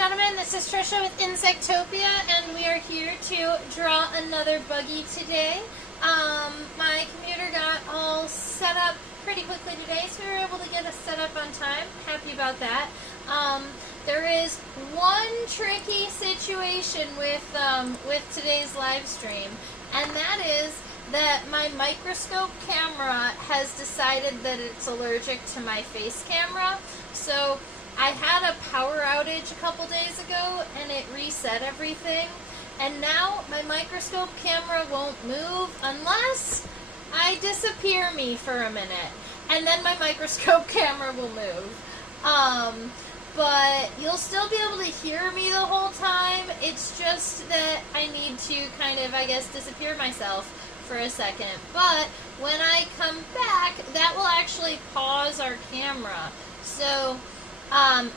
gentlemen, this is Trisha with Insectopia, and we are here to draw another buggy today. My computer got all set up pretty quickly today, so we were able to get us set up on time. Happy about that. There is one tricky situation with today's live stream, and that is that my Microscope camera has decided that it's allergic to my face camera. So I had a power outage a couple days ago and it reset everything, and now my Microscope camera won't move unless I disappear me for a minute, and then my Microscope camera will move. But you'll still be able to hear me the whole time. It's just that I need to kind of, I guess, disappear myself for a second. But when I come back, that will actually pause our camera. So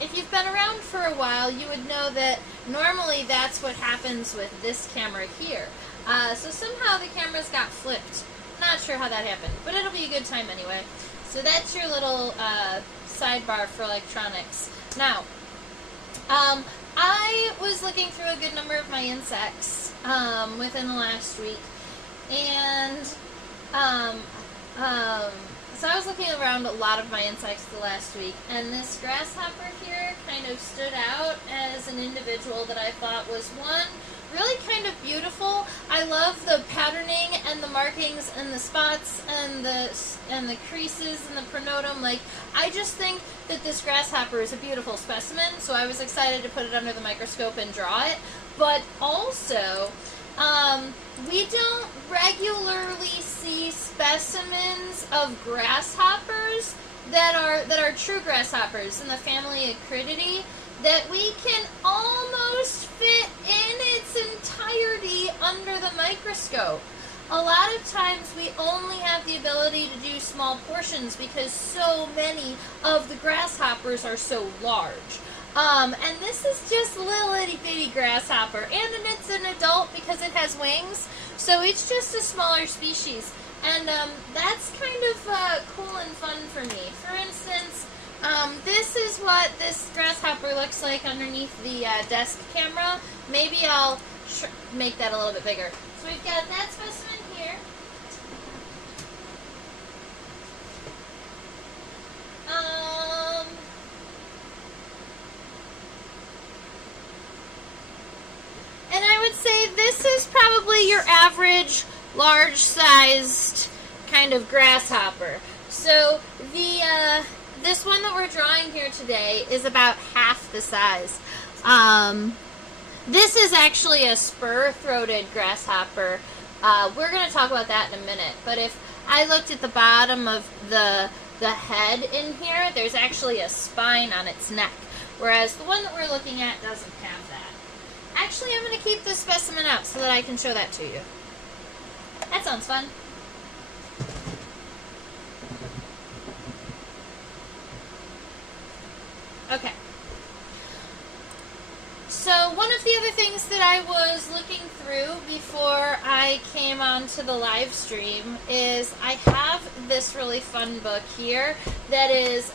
if you've been around for a while, you would know that normally that's what happens with this camera here. So somehow the cameras got flipped. Not sure how that happened, but it'll be a good time anyway. So that's your little sidebar for electronics. Now, I was looking through a good number of my insects within the last week, and so I was looking around a lot of my insects the last week, and this grasshopper here kind of stood out as an individual that I thought was one, really kind of beautiful. I love the patterning and the markings and the spots and the creases and the pronotum. Like, I just think that this grasshopper is a beautiful specimen, so I was excited to put it under the microscope and draw it. But also, we don't regularly see specimens of grasshoppers that are true grasshoppers in the family Acrididae that we can almost fit in its entirety under the microscope. A lot of times we only have the ability to do small portions because so many of the grasshoppers are so large. And this is just a little itty bitty grasshopper, and it's an adult because it has wings, so it's just a smaller species. And that's kind of cool and fun for me. For instance, this is what this grasshopper looks like underneath the desk camera. Maybe I'll make that a little bit bigger. So we've got that specimen here. And I would say this is probably your average large-sized kind of grasshopper. So the this one that we're drawing here today is about half the size. This is actually a spur-throated grasshopper. We're going to talk about that in a minute. But if I looked at the bottom of the head in here, there's actually a spine on its neck, whereas the one that we're looking at doesn't have that. Actually, I'm going to keep this specimen out so that I can show that to you. That sounds fun. Okay. So one of the other things that I was looking through before I came onto the live stream is I have this really fun book here that is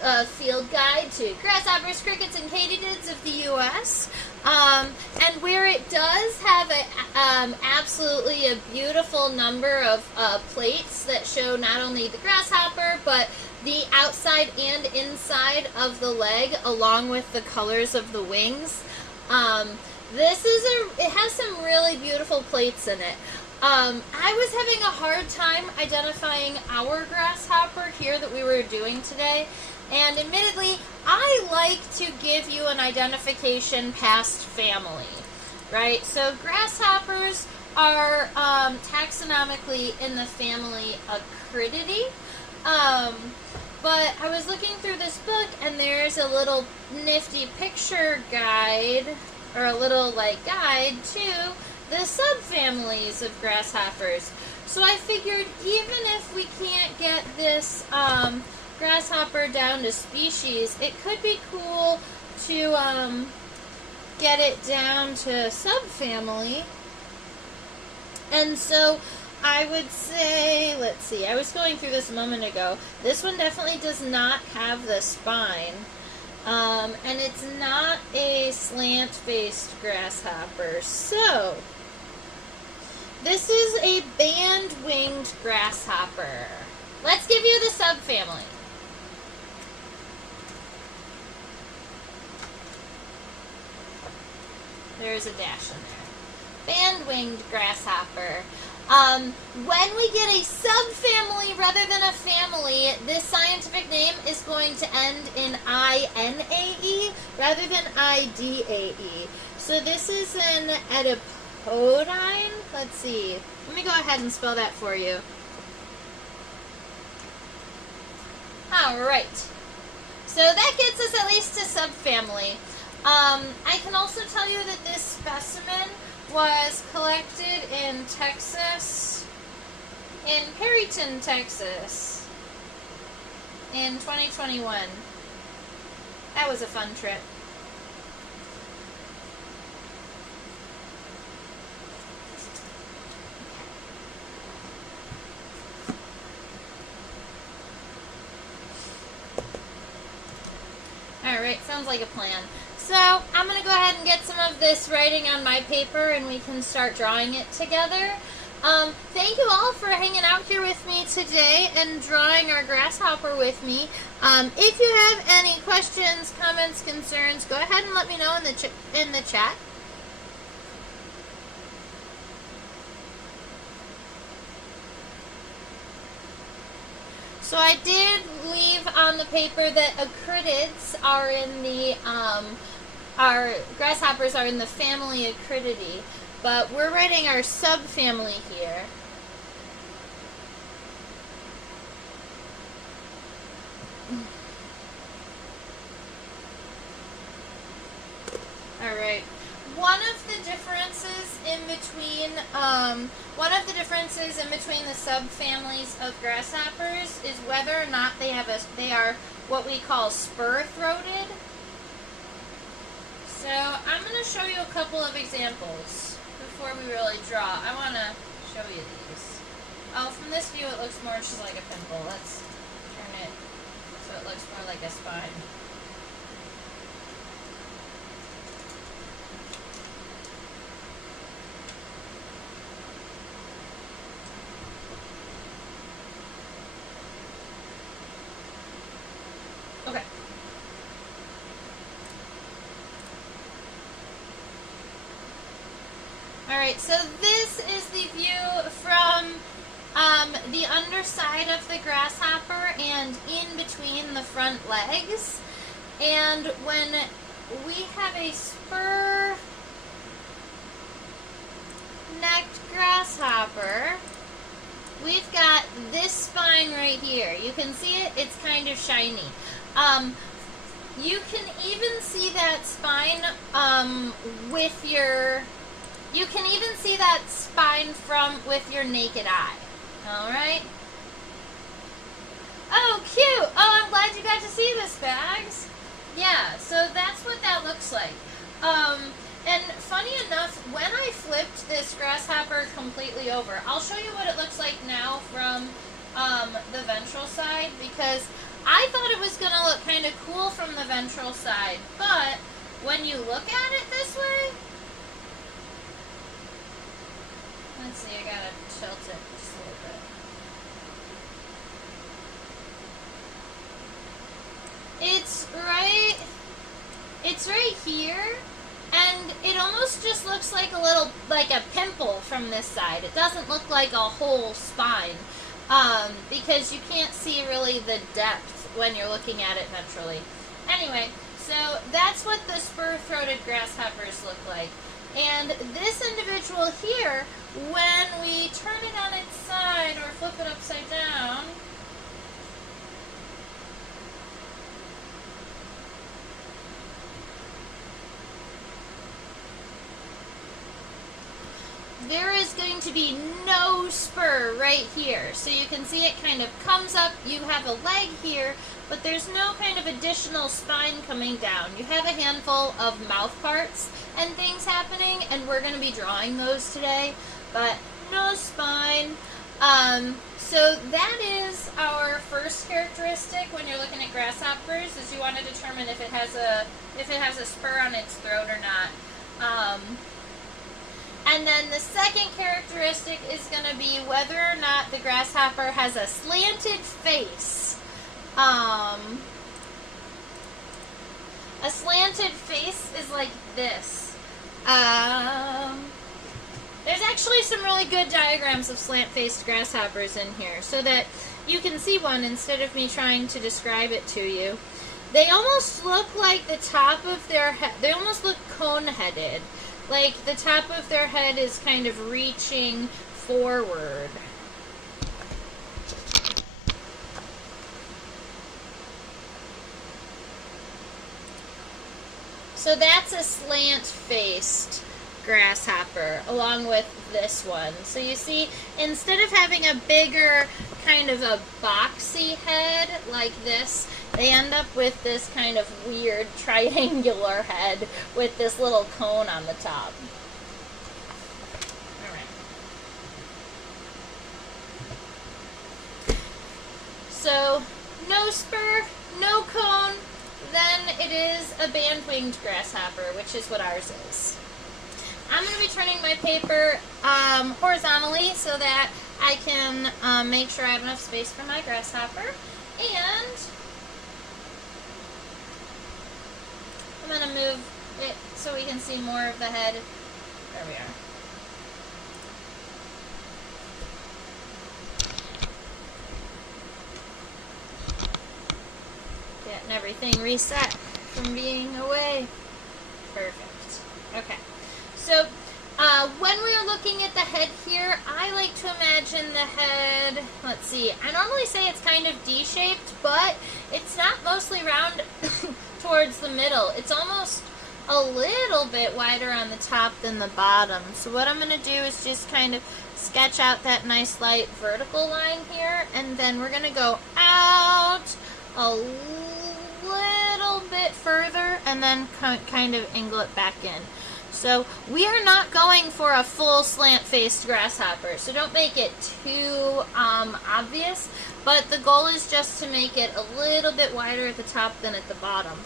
a field guide to grasshoppers, crickets, and katydids of the U.S. And where it does have absolutely a beautiful number of plates that show not only the grasshopper, but the outside and inside of the leg, along with the colors of the wings. It has some really beautiful plates in it. I was having a hard time identifying our grasshopper here that we were doing today. And admittedly, I like to give you an identification past family, right? So grasshoppers are taxonomically in the family Acrididae. But I was looking through this book, and there's a little nifty picture guide, or a little guide to the subfamilies of grasshoppers. So I figured even if we can't get this grasshopper down to species, it could be cool to get it down to subfamily. And so I would say, let's see, I was going through this a moment ago. This one definitely does not have the spine. And it's not a slant-faced grasshopper. So, this is a band-winged grasshopper. Let's give you the subfamily. There's a dash in there. Band-winged grasshopper. When we get a subfamily rather than a family, this scientific name is going to end in I-N-A-E rather than I-D-A-E. So this is an Edipodine. Let's see. Let me go ahead and spell that for you. Alright. So that gets us at least to subfamily. I can also tell you that this specimen was collected in Texas, in Perryton, Texas, in 2021. That was a fun trip. Alright, sounds like a plan. So, I'm going to go ahead and get some of this writing on my paper and we can start drawing it together. Thank you all for hanging out here with me today and drawing our grasshopper with me. If you have any questions, comments, concerns, go ahead and let me know in the chat. So I did leave on the paper that acridids are in the, our grasshoppers are in the family Acrididae, but we're writing our subfamily here. Alright. One of the differences in between the subfamilies of grasshoppers is whether or not they are what we call spur-throated. So I'm going to show you a couple of examples before we really draw. I want to show you these. Oh, from this view it looks more just like a pimple. Let's turn it so it looks more like a spine. Okay. Alright, so this is the view from the underside of the grasshopper and in between the front legs. And when we have a spur-necked grasshopper, we've got this spine right here. You can see it, it's kind of shiny. You can even see that spine with your naked eye. Alright? Oh, cute! Oh, I'm glad you got to see this, Bags. Yeah, so that's what that looks like. And funny enough, when I flipped this grasshopper completely over, I'll show you what it looks like now from the ventral side, because I thought it was going to look kind of cool from the ventral side, but when you look at it this way, let's see, I gotta tilt it just a little bit. It's right here, and it almost just looks like a pimple from this side. It doesn't look like a whole spine, because you can't see really the depth when you're looking at it ventrally. Anyway, so that's what the spur-throated grasshoppers look like. And this individual here, when we turn it on its side or flip it upside down, there is going to be no spur right here. So you can see it kind of comes up, you have a leg here, but there's no kind of additional spine coming down. You have a handful of mouth parts and things happening, and we're going to be drawing those today, but no spine. So that is our first characteristic when you're looking at grasshoppers, is you want to determine if it has a spur on its throat or not. And then the second characteristic is going to be whether or not the grasshopper has a slanted face. A slanted face is like this. There's actually some really good diagrams of slant-faced grasshoppers in here so that you can see one instead of me trying to describe it to you. They almost look like the top of their head, they almost look cone-headed. Like the top of their head is kind of reaching forward. So that's a slant-faced grasshopper, along with this one. So you see, instead of having a bigger, kind of a boxy head like this, they end up with this kind of weird triangular head with this little cone on the top. Alright. So, no spur, no cone, then it is a band-winged grasshopper, which is what ours is. I'm going to be turning my paper horizontally so that I can make sure I have enough space for my grasshopper. And I'm going to move it so we can see more of the head. There we are. Getting everything reset from being away. Perfect. Okay. So, when we are looking at the head here, I like to imagine the head, let's see, I normally say it's kind of D-shaped, but it's not mostly round towards the middle. It's almost a little bit wider on the top than the bottom. So what I'm going to do is just kind of sketch out that nice light vertical line here, and then we're going to go out a little bit further, and then kind of angle it back in. So we are not going for a full slant-faced grasshopper, so don't make it too obvious, but the goal is just to make it a little bit wider at the top than at the bottom.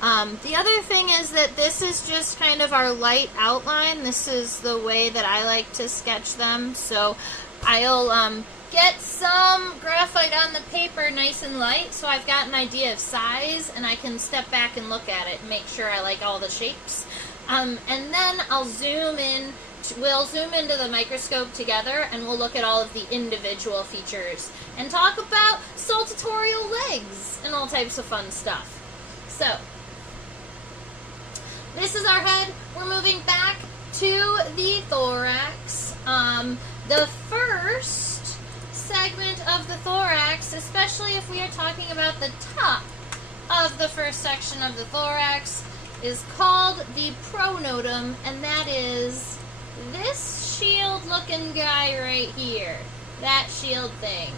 The other thing is that this is just kind of our light outline. This is the way that I like to sketch them, so I'll get some graphite on the paper nice and light so I've got an idea of size and I can step back and look at it and make sure I like all the shapes. And then I'll zoom in, we'll zoom into the microscope together and we'll look at all of the individual features and talk about saltatorial legs and all types of fun stuff. So, this is our head. We're moving back to the thorax. The first segment of the thorax, especially if we are talking about the top of the first section of the thorax, is called the pronotum, and that is this shield-looking guy right here. That shield thing.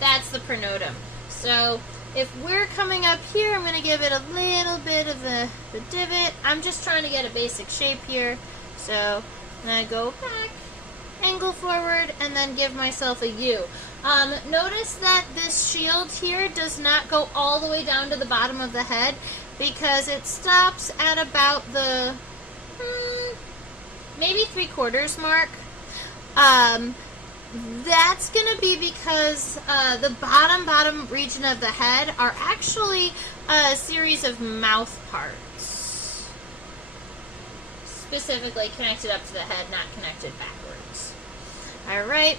That's the pronotum. So if we're coming up here, I'm going to give it a little bit of a divot. I'm just trying to get a basic shape here. So I'm going to go back, angle forward, and then give myself a U. Notice that this shield here does not go all the way down to the bottom of the head, because it stops at about the maybe 3/4 mark. That's going to be because the bottom region of the head are actually a series of mouth parts, specifically connected up to the head, not connected backwards. Alright,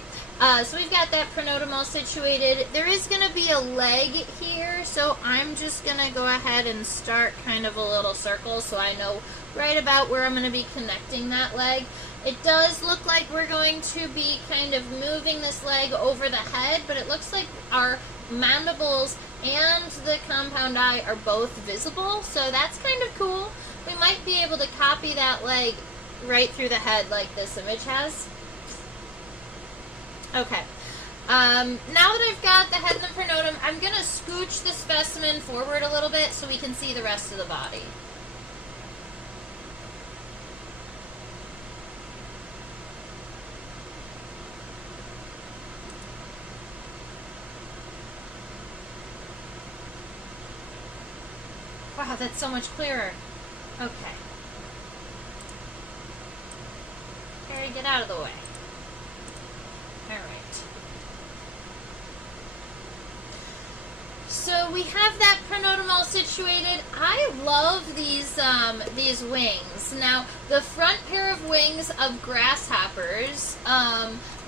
so we've got that pronotum all situated. There is going to be a leg here, so I'm just going to go ahead and start kind of a little circle so I know right about where I'm going to be connecting that leg. It does look like we're going to be kind of moving this leg over the head, but it looks like our mandibles and the compound eye are both visible, so that's kind of cool. We might be able to copy that leg right through the head like this image has. Okay, now that I've got the head and the pronotum, I'm going to scooch the specimen forward a little bit so we can see the rest of the body. Wow, that's so much clearer. Okay. Harry, get out of the way. All right. So we have that pronotum all situated. I love these wings. Now, the front pair of wings of grasshoppers,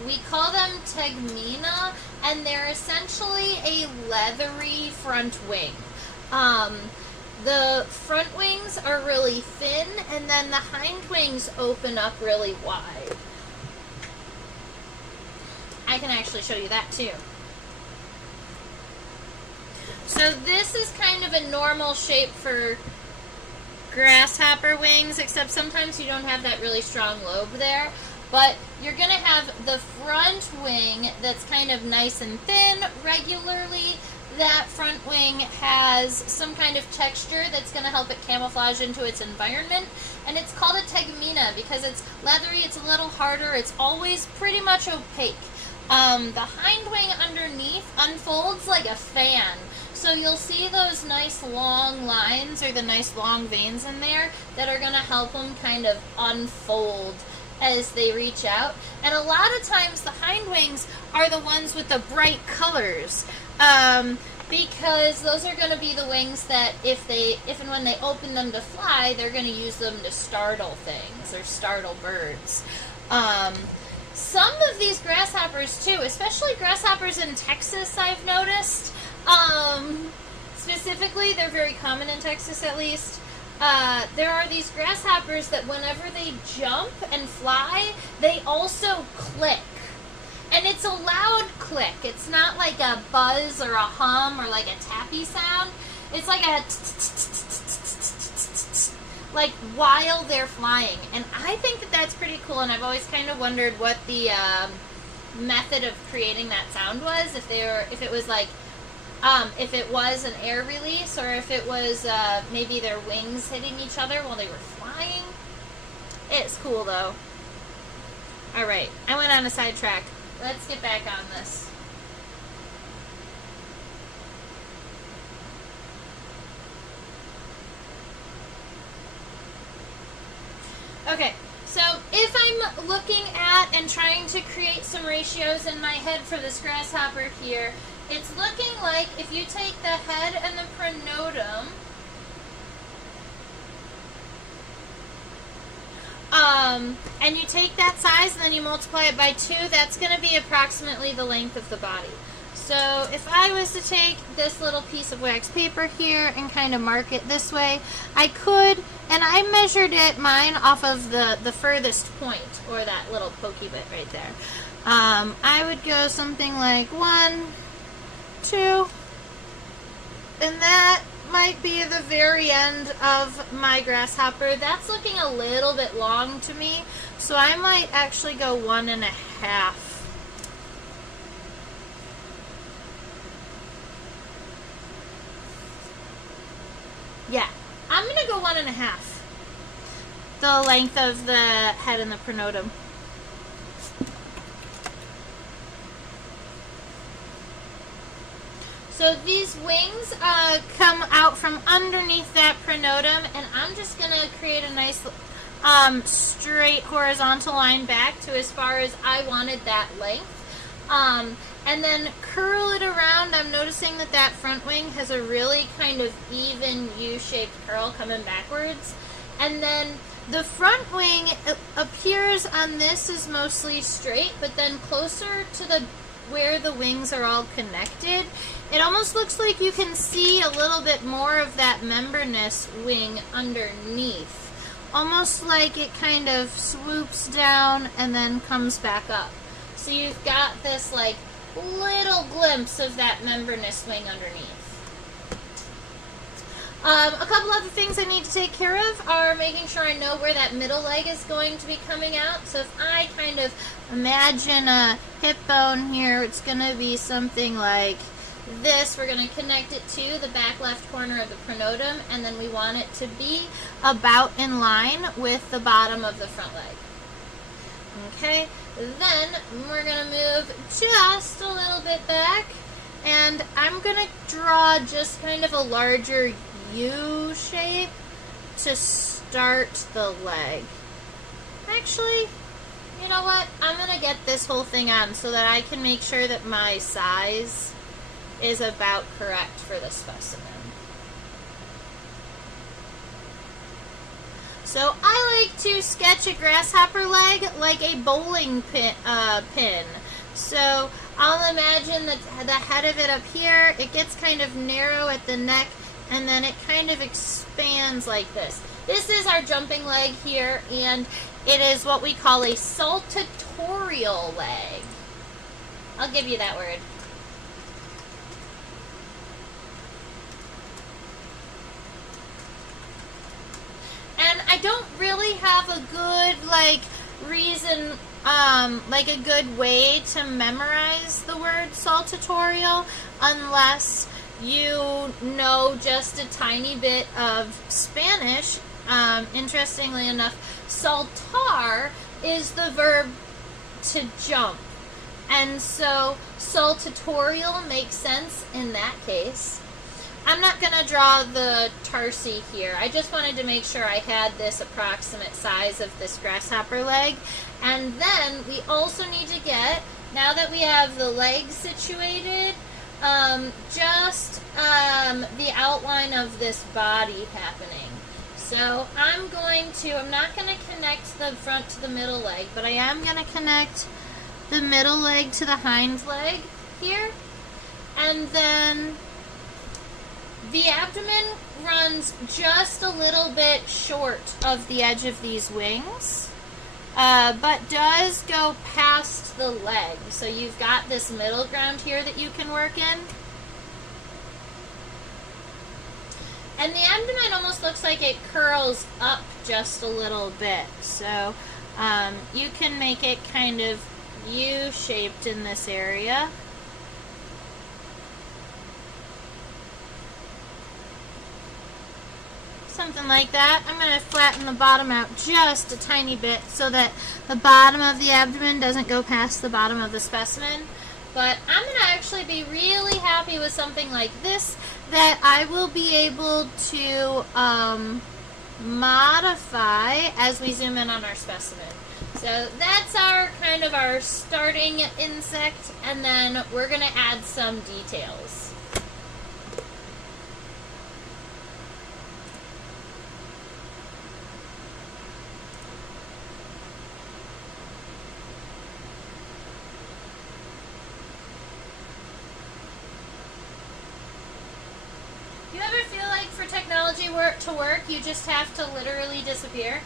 we call them tegmina, and they're essentially a leathery front wing. The front wings are really thin, and then the hind wings open up really wide. I can actually show you that too. So this is kind of a normal shape for grasshopper wings, except sometimes you don't have that really strong lobe there. But you're going to have the front wing that's kind of nice and thin regularly. That front wing has some kind of texture that's going to help it camouflage into its environment. And it's called a tegmina because it's leathery, it's a little harder, it's always pretty much opaque. The hind wing underneath unfolds like a fan. So you'll see those nice long lines or the nice long veins in there that are going to help them kind of unfold as they reach out. And a lot of times the hind wings are the ones with the bright colors. Because those are going to be the wings that if and when they open them to fly, they're going to use them to startle things or startle birds. Some of these grasshoppers too, especially grasshoppers in Texas, I've noticed. Specifically, they're very common in Texas at least. There are these grasshoppers that whenever they jump and fly, they also click. And it's a loud click. It's not like a buzz or a hum or like a tappy sound. It's like a like while they're flying. And I think that that's pretty cool, and I've always kind of wondered what the method of creating that sound was. If it was like if it was an air release, or if it was maybe their wings hitting each other while they were flying. It's cool though. Alright, I went on a sidetrack. Let's get back on this. Okay, so if I'm looking at and trying to create some ratios in my head for this grasshopper here, it's looking like if you take the head and the pronotum, and you take that size and then you multiply it by 2, that's going to be approximately the length of the body. So if I was to take this little piece of wax paper here and kind of mark it this way, I could, and I measured mine off of the furthest point, or that little pokey bit right there. I would go something like 1, 2, and that might be the very end of my grasshopper. That's looking a little bit long to me, so I might actually go 1.5. Yeah, I'm going to go 1.5. The length of the head and the pronotum. So these wings come out from underneath that pronotum, and I'm just going to create a nice straight horizontal line back to as far as I wanted that length. And then curl it around. I'm noticing that that front wing has a really kind of even U-shaped curl coming backwards. And then the front wing appears on this as mostly straight, but then closer to where the wings are all connected, it almost looks like you can see a little bit more of that membranous wing underneath. Almost like it kind of swoops down and then comes back up. So you've got this like little glimpse of that membranous wing underneath. A couple other things I need to take care of are making sure I know where that middle leg is going to be coming out. So if I kind of imagine a hip bone here, it's going to be something like this. We're going to connect it to the back left corner of the pronotum, and then we want it to be about in line with the bottom of the front leg. Okay, then we're going to move just a little bit back, and I'm going to draw just kind of a larger U shape to start the leg. Actually, you know what? I'm going to get this whole thing on so that I can make sure that my size is about correct for the specimen. So I like to sketch a grasshopper leg like a bowling pin. So I'll imagine the head of it up here. It gets kind of narrow at the neck, and then it kind of expands like this. This is our jumping leg here, and it is what we call a saltatorial leg. I'll give you that word. And I don't really have a good, reason, like a good way to memorize the word saltatorial unless you know just a tiny bit of Spanish. Interestingly enough, saltar is the verb to jump. And so saltatorial makes sense in that case. I'm not going to draw the tarsi here. I just wanted to make sure I had this approximate size of this grasshopper leg. And then we also need to get, now that we have the legs situated, just the outline of this body happening. So I'm not going to connect the front to the middle leg, but I am going to connect the middle leg to the hind leg here. And then the abdomen runs just a little bit short of the edge of these wings, but does go past the leg. So you've got this middle ground here that you can work in. And the abdomen almost looks like it curls up just a little bit. So you can make it kind of U-shaped in this area. Something like that. I'm going to flatten the bottom out just a tiny bit so that the bottom of the abdomen doesn't go past the bottom of the specimen. But I'm going to actually be really happy with something like this that I will be able to modify as we zoom in on our specimen. So that's our kind of our starting insect, and then we're going to add some details. You ever feel like for technology to work, you just have to literally disappear?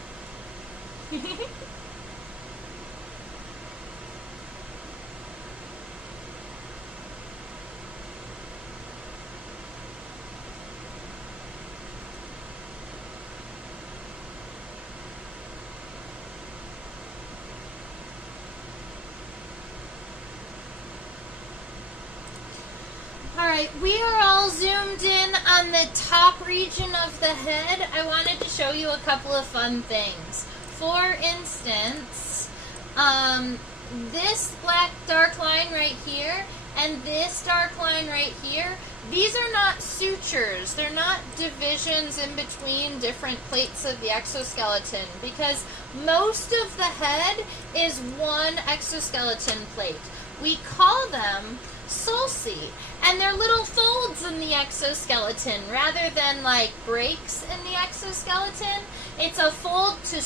Alright, we are all zoomed in on the top region of the head. I wanted to show you a couple of fun things. For instance, this black dark line right here and this dark line right here, these are not sutures. They're not divisions in between different plates of the exoskeleton, because most of the head is one exoskeleton plate. We call them sulci, and they're little folds in the exoskeleton rather than like breaks in the exoskeleton. It's a fold to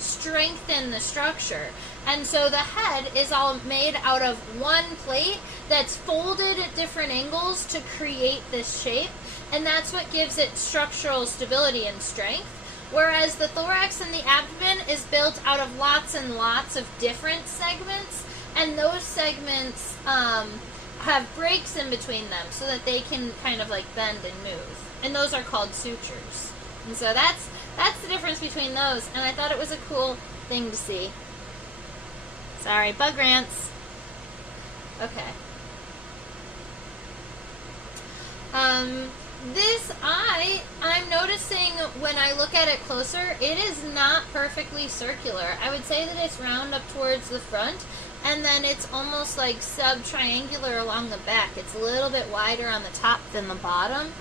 strengthen the structure. And so the head is all made out of one plate that's folded at different angles to create this shape, and that's what gives it structural stability and strength. Whereas the thorax and the abdomen is built out of lots and lots of different segments, and those segments have breaks in between them so that they can kind of like bend and move. And those are called sutures. And so that's the difference between those, and I thought it was a cool thing to see. Sorry, bug rants. Okay. This eye, I'm noticing when I look at it closer, it is not perfectly circular. I would say that it's round up towards the front, and then it's almost like sub-triangular along the back. It's a little bit wider on the top than the bottom.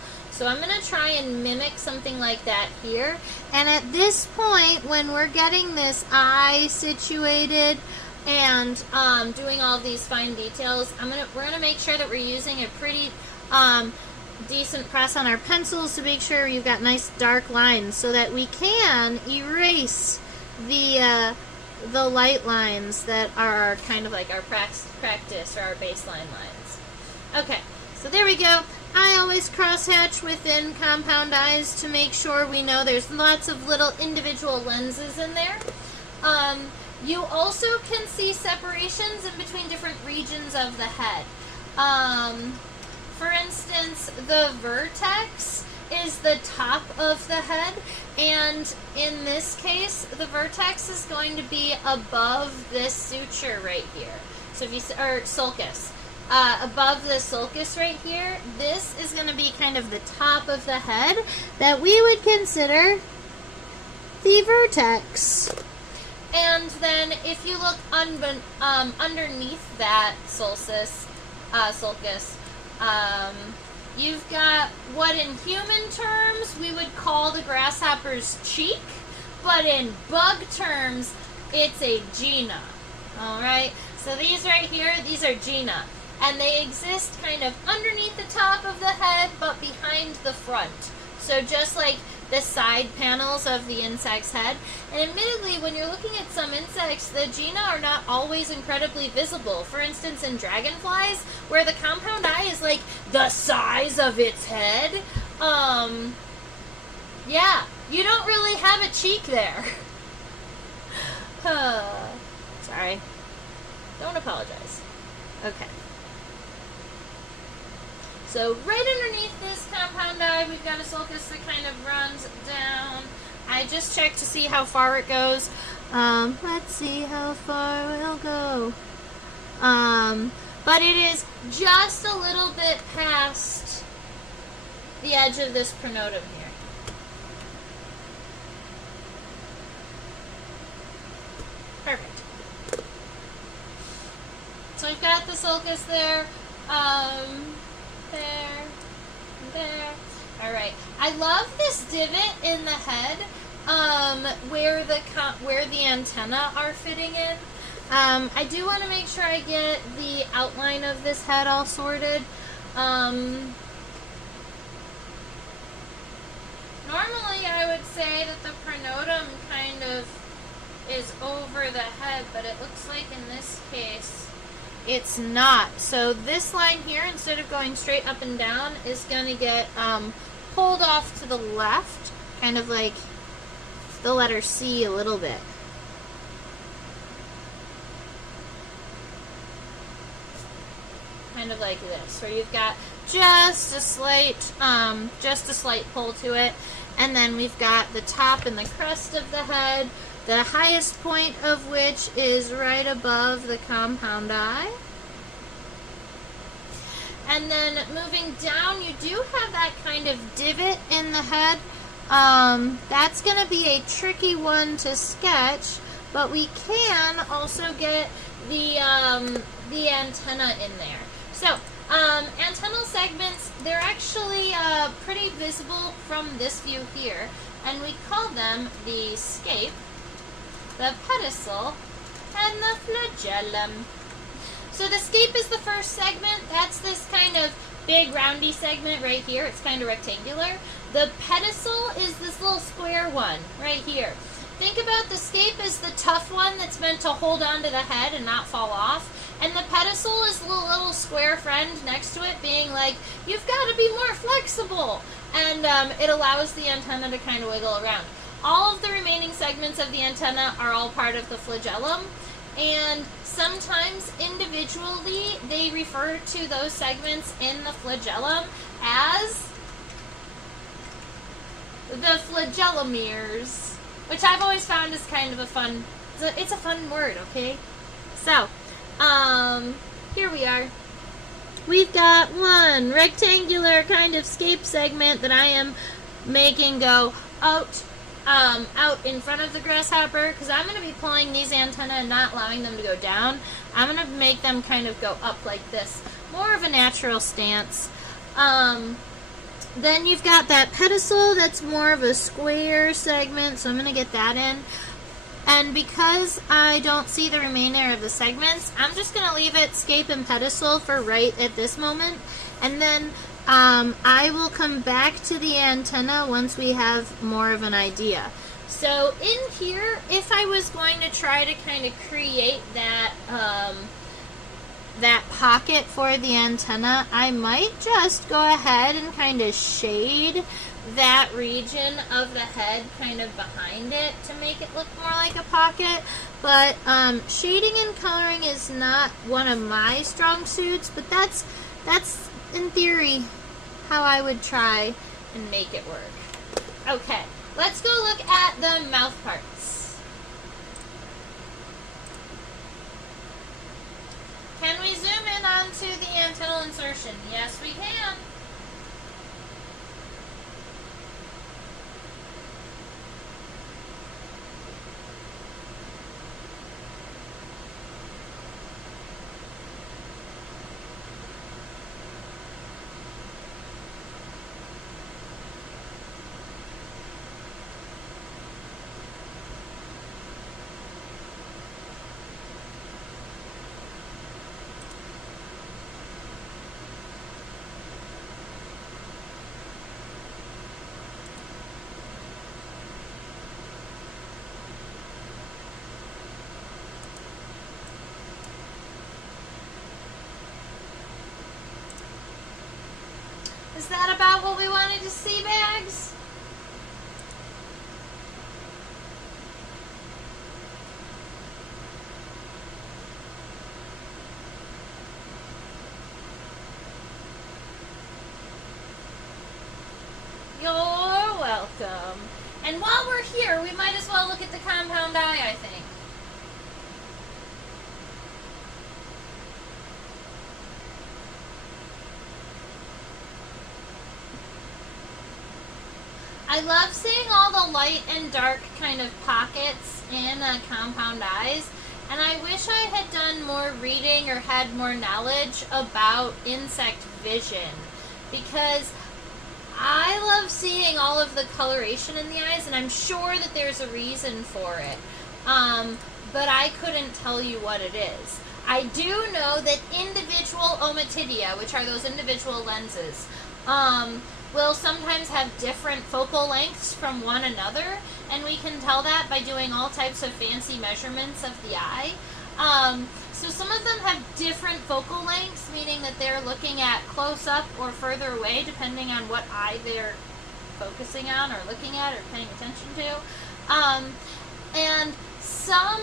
So I'm going to try and mimic something like that here. And at this point, when we're getting this eye situated and doing all of these fine details, we're going to make sure that we're using a pretty decent press on our pencils to make sure you've got nice dark lines so that we can erase the light lines that are kind of like our practice or our baseline lines. Okay, so there we go. I always crosshatch within compound eyes to make sure we know there's lots of little individual lenses in there. You also can see separations in between different regions of the head. For instance, the vertex is the top of the head, and in this case, the vertex is going to be above this suture right here. So if you, or sulcus, above the sulcus right here, this is going to be kind of the top of the head that we would consider the vertex. And then if you look underneath that sulcus, you've got what in human terms we would call the grasshopper's cheek, but in bug terms, it's a gena. Alright, so these right here, these are gena. And they exist kind of underneath the top of the head, but behind the front. So just like the side panels of the insect's head. And admittedly, when you're looking at some insects, the gena are not always incredibly visible. For instance, in dragonflies, where the compound eye is like the size of its head, yeah, you don't really have a cheek there. Sorry. Don't apologize. Okay. So right underneath this compound eye, we've got a sulcus that kind of runs down. I just checked to see how far it goes. Let's see how far we'll go. But it is just a little bit past the edge of this pronotum here. Perfect. So we've got the sulcus there. There. Alright. I love this divot in the head where the antennae are fitting in. I do want to make sure I get the outline of this head all sorted. Normally I would say that the pronotum kind of is over the head, but it looks like in this case it's not. So this line here, instead of going straight up and down, is going to get pulled off to the left, kind of like the letter C a little bit. Kind of like this, where you've got just a slight pull to it, and then we've got the top and the crest of the head, the highest point of which is right above the compound eye. And then moving down, you do have that kind of divot in the head. That's going to be a tricky one to sketch, but we can also get the antenna in there. So, antennal segments, they're actually pretty visible from this view here, and we call them the scape, the pedicel, and the flagellum. So the scape is the first segment. That's this kind of big roundy segment right here. It's kind of rectangular. The pedicel is this little square one right here. Think about the scape as the tough one that's meant to hold on to the head and not fall off. And the pedicel is the little square friend next to it being like, you've got to be more flexible. And it allows the antenna to kind of wiggle around. All of the remaining segments of the antenna are all part of the flagellum. And sometimes individually they refer to those segments in the flagellum as the flagellomeres, which I've always found is kind of a fun, it's a fun word, okay? So, here we are. We've got one rectangular kind of scape segment that I am making go out in front of the grasshopper, because I'm going to be pulling these antennae and not allowing them to go down. I'm going to make them kind of go up like this. More of a natural stance. Then you've got that pedicel that's more of a square segment, so I'm going to get that in. And because I don't see the remainder of the segments, I'm just going to leave it scape and pedicel for right at this moment. And then I will come back to the antenna once we have more of an idea. So in here, if I was going to try to kind of create that that pocket for the antenna, I might just go ahead and kind of shade that region of the head kind of behind it to make it look more like a pocket. But shading and coloring is not one of my strong suits, but that's in theory how I would try and make it work. Okay, let's go look at the mouth parts. Can we zoom in onto the antennal insertion? Yes, we can. Is that about what we wanted to see, Bags? You're welcome. And while we're here, we might as well look at the compound eye, I think. I love seeing all the light and dark kind of pockets in compound eyes, and I wish I had done more reading or had more knowledge about insect vision, because I love seeing all of the coloration in the eyes, and I'm sure that there's a reason for it, but I couldn't tell you what it is. I do know that individual ommatidia, which are those individual lenses, will sometimes have different focal lengths from one another, and we can tell that by doing all types of fancy measurements of the eye. So some of them have different focal lengths, meaning that they're looking at close up or further away, depending on what eye they're focusing on or looking at or paying attention to. And some,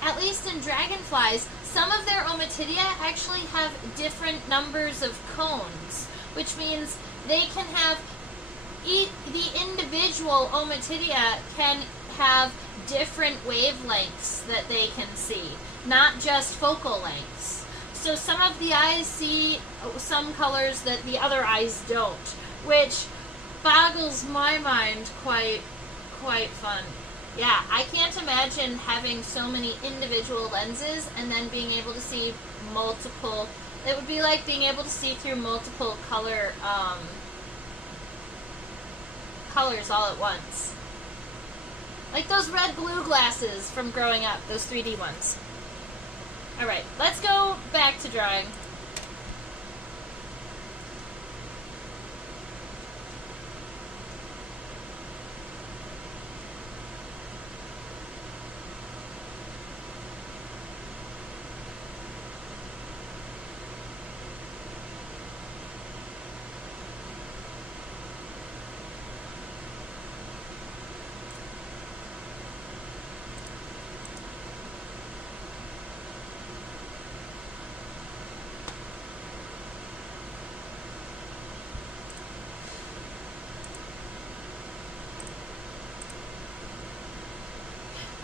at least in dragonflies, some of their ommatidia actually have different numbers of cones, which means they can have, the individual ommatidia can have different wavelengths that they can see, not just focal lengths. So some of the eyes see some colors that the other eyes don't, which boggles my mind quite fun. Yeah, I can't imagine having so many individual lenses and then being able to see multiple. It would be like being able to see through multiple colors all at once. Like those red-blue glasses from growing up, those 3D ones. Alright, let's go back to drawing.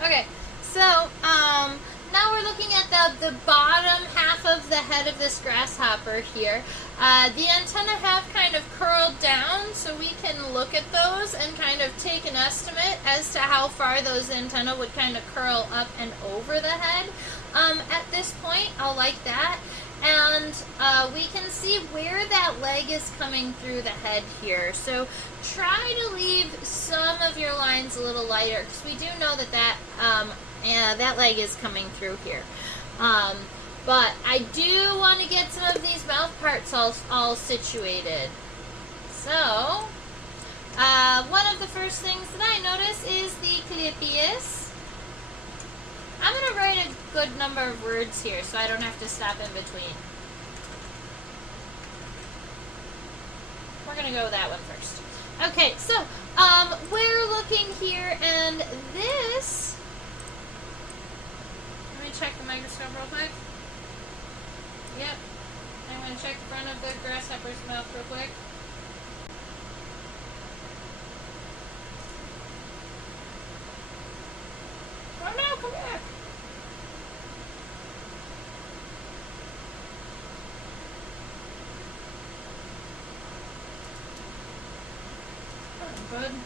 Okay, so now we're looking at the bottom half of the head of this grasshopper here. The antennae have kind of curled down, so we can look at those and kind of take an estimate as to how far those antennae would kind of curl up and over the head. At this point, I'll like that. And we can see where that leg is coming through the head here. So try to leave some of your lines a little lighter, because we do know that that leg is coming through here. But I do want to get some of these mouth parts all situated. So one of the first things that I notice is the clypeus. I'm going to write a good number of words here so I don't have to stop in between. We're going to go with that one first. Okay, so we're looking here, and this... Let me check the microscope real quick. Yep. I'm going to check the front of the grasshopper's mouth real quick. Oh no, come back! Oh, bud. There we go.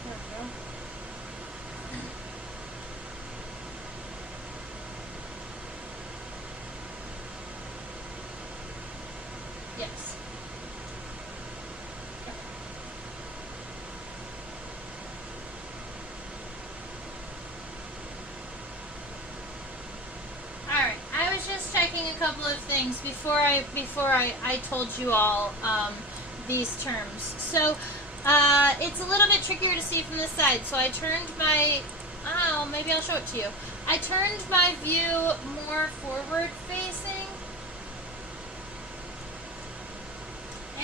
Yes. Alright, I was just checking a couple of things before I told you all these terms. So it's a little bit trickier to see from this side. So I turned my, maybe I'll show it to you. I turned my view more forward facing.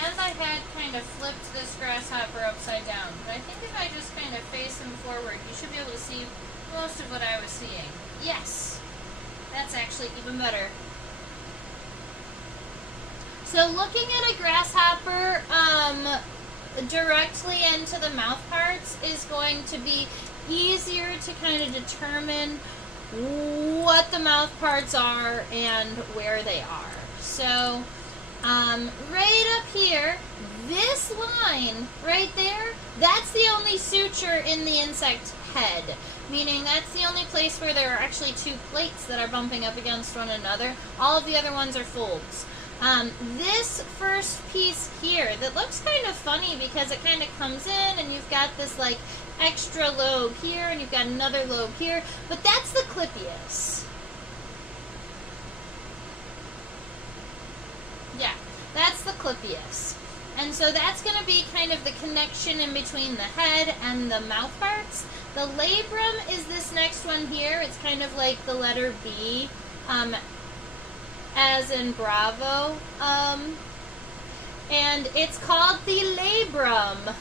And I had kind of flipped this grasshopper upside down. But I think if I just kind of face him forward, you should be able to see most of what I was seeing. Yes! That's actually even better. So looking at a grasshopper directly into the mouth parts is going to be easier to kind of determine what the mouth parts are and where they are. So right up here, this line right there, that's the only suture in the insect head, meaning that's the only place where there are actually two plates that are bumping up against one another. All of the other ones are folds. This first piece here that looks kind of funny because it kind of comes in and you've got this like extra lobe here and you've got another lobe here, but that's the clypeus. Yeah, that's the clypeus. And so that's going to be kind of the connection in between the head and the mouth parts. The labrum is this next one here. It's kind of like the letter B, as in Bravo. And it's called the labrum.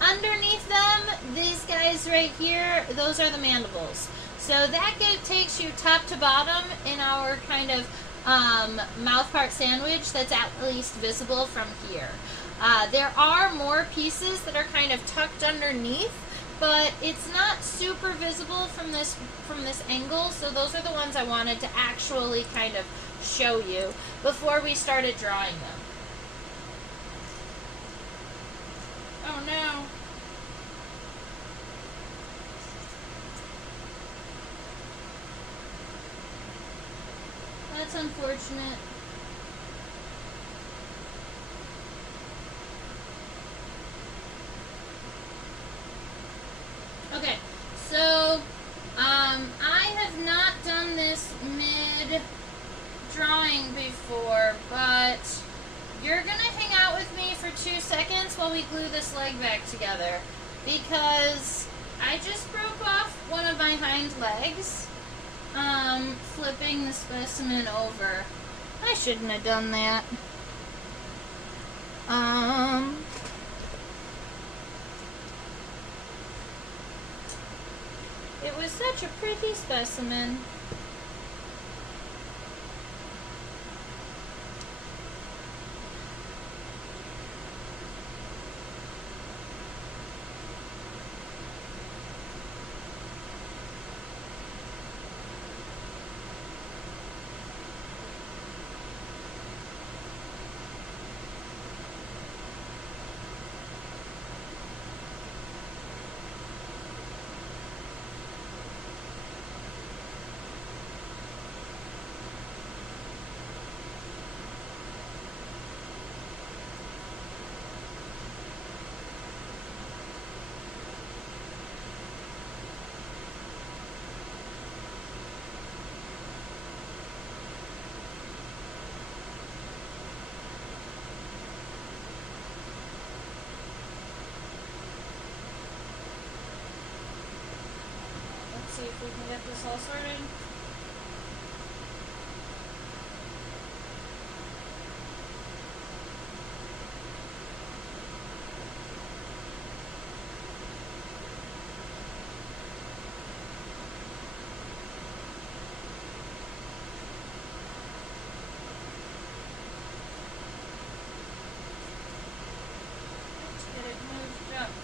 Underneath them, these guys right here, those are the mandibles. So that takes you top to bottom in our kind of mouth part sandwich that's at least visible from here. There are more pieces that are kind of tucked underneath, but it's not super visible from this angle, so those are the ones I wanted to actually kind of show you before we started drawing them. Oh no. That's unfortunate. Okay, so I have not done this mid-drawing before, but you're going to hang out with me for 2 seconds while we glue this leg back together, because I just broke off one of my hind legs, flipping the specimen over. I shouldn't have done that. It was such a pretty specimen. if we can get this all sorted.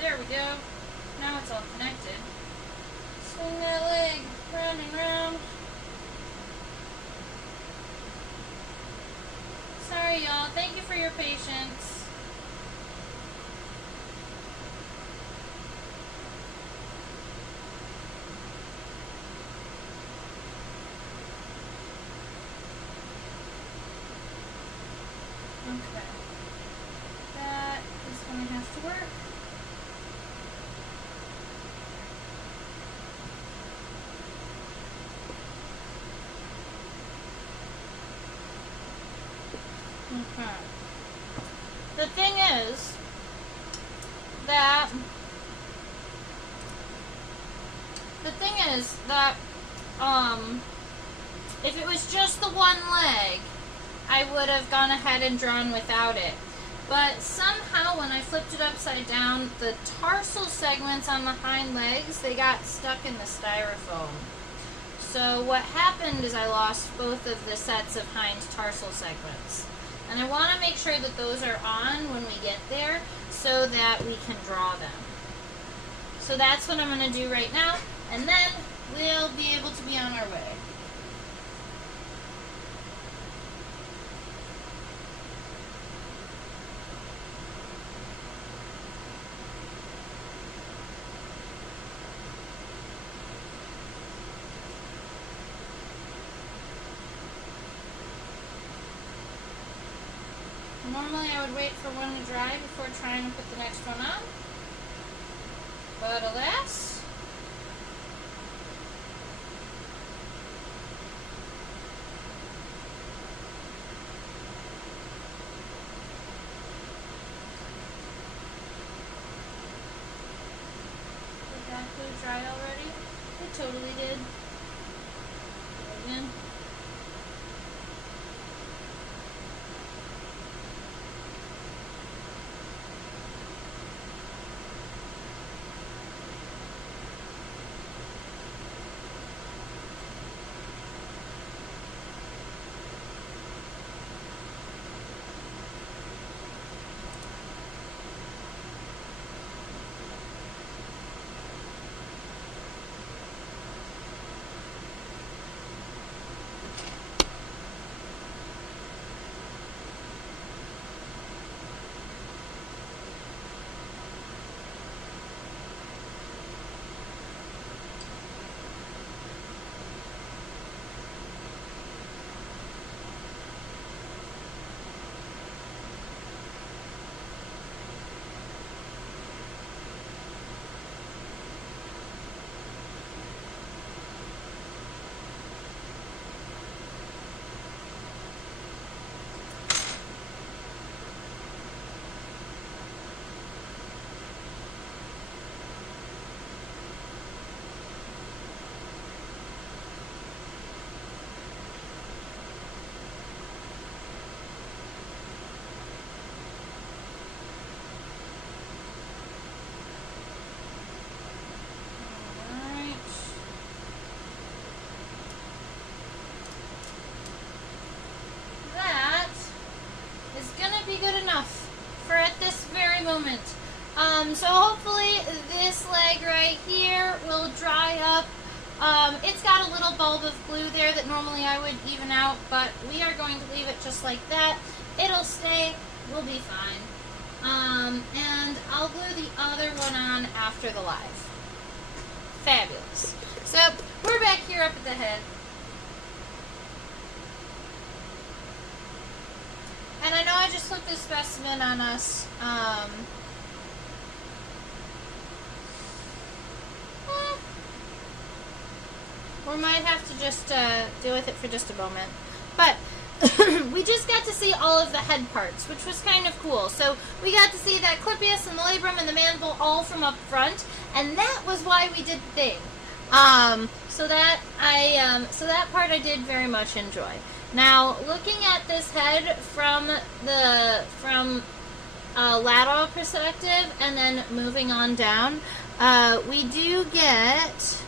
There we go. Now it's all connected. Swing that leg round and round. Sorry, y'all. Thank you for your patience. Okay. That is going to have to work. Okay. The thing is that if it was just the one leg, I would have gone ahead and drawn without it. But somehow when I flipped it upside down, the tarsal segments on the hind legs, they got stuck in the styrofoam. So what happened is I lost both of the sets of hind tarsal segments. And I want to make sure that those are on when we get there so that we can draw them. So that's what I'm going to do right now, and then we'll be able to be on our way. Normally I would wait for one to dry before trying to put the next one on, but alas. Did that glue dry already? It totally did. Again. Be good enough for at this very moment. So hopefully this leg right here will dry up. It's got a little bulb of glue there that normally I would even out, but we are going to leave it just like that. It'll stay, we'll be fine. And I'll glue the other one on after the live. Fabulous. So we're back here up at the head. And I know I just flipped this specimen on us. We might have to just deal with it for just a moment. But we just got to see all of the head parts, which was kind of cool. So we got to see that clypeus and the labrum and the mandible all from up front. And that was why we did the thing. So that part I did very much enjoy. Now, looking at this head from a lateral perspective and then moving on down, we do get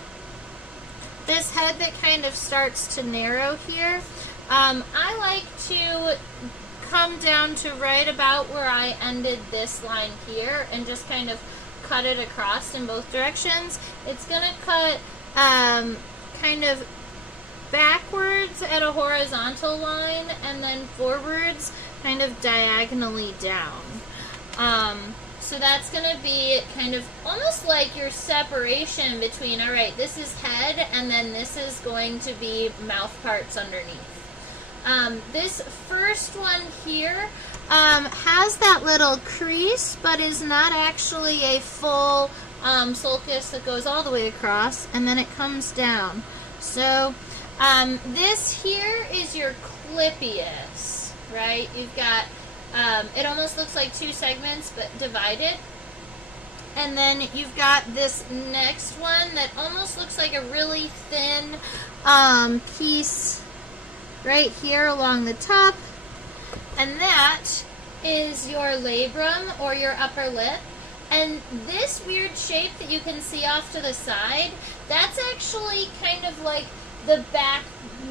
this head that kind of starts to narrow here. I like to come down to right about where I ended this line here and just kind of cut it across in both directions. It's going to cut kind of backwards at a horizontal line and then forwards kind of diagonally down. So that's going to be kind of almost like your separation between, all right, this is head and then this is going to be mouth parts underneath. This first one here has that little crease, but is not actually a full sulcus that goes all the way across, and then it comes down. So this here is your clipius, right? You've got, it almost looks like two segments, but divided. And then you've got this next one that almost looks like a really thin piece right here along the top, and that is your labrum or your upper lip. And this weird shape that you can see off to the side, that's actually kind of like the back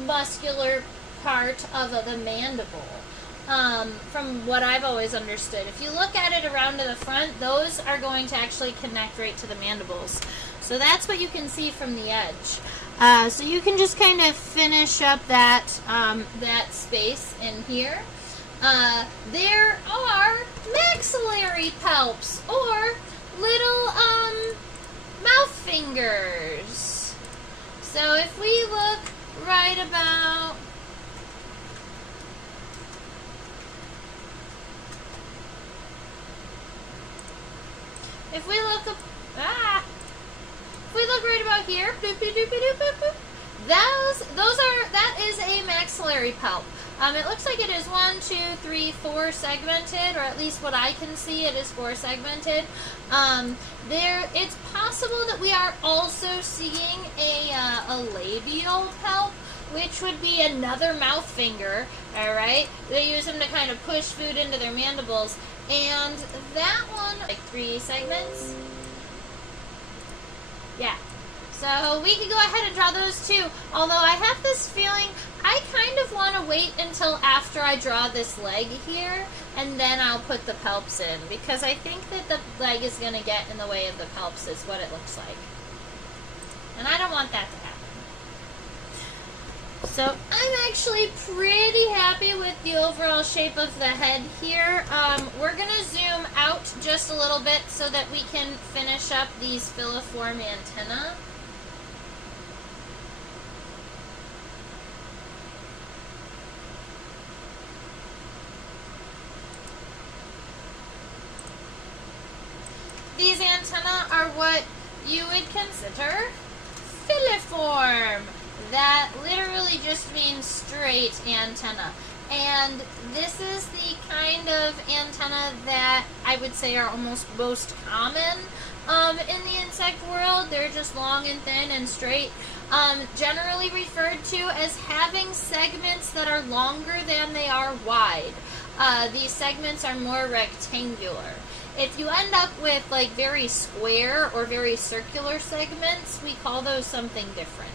muscular part of the mandible, from what I've always understood. If you look at it around to the front, those are going to actually connect right to the mandibles. So that's what you can see from the edge. So you can just kind of finish up that that space in here. There are maxillary palps, or little mouth fingers. So if we look right about if we look right about here, boop, boop, boop, boop, boop, boop, that is a maxillary palp. It looks like it is 1, 2, 3, 4 segmented, or at least what I can see, it is 4 segmented. It's possible that we are also seeing a labial palp, which would be another mouth finger. All right, they use them to kind of push food into their mandibles, and that one like 3 segments. Yeah. So we could go ahead and draw those too, although I have this feeling I kind of want to wait until after I draw this leg here, and then I'll put the palps in, because I think that the leg is going to get in the way of the palps is what it looks like. And I don't want that to happen. So I'm actually pretty happy with the overall shape of the head here. We're going to zoom out just a little bit so that we can finish up these filiform antennae. These antennae are what you would consider filiform. That literally just means straight antenna. And this is the kind of antenna that I would say are almost most common in the insect world. They're just long and thin and straight. Generally referred to as having segments that are longer than they are wide. These segments are more rectangular. If you end up with like very square or very circular segments, we call those something different.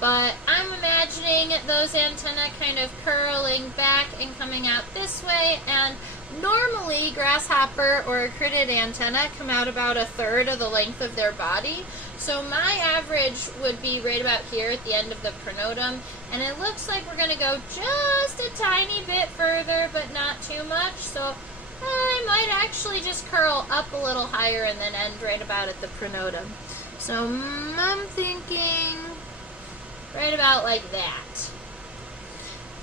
But I'm imagining those antennae kind of curling back and coming out this way, and normally grasshopper or acrididae antennae come out about 1/3 of the length of their body. So my average would be right about here at the end of the pronotum, and it looks like we're going to go just a tiny bit further, but not too much. So I might actually just curl up a little higher and then end right about at the pronotum. So I'm thinking right about like that.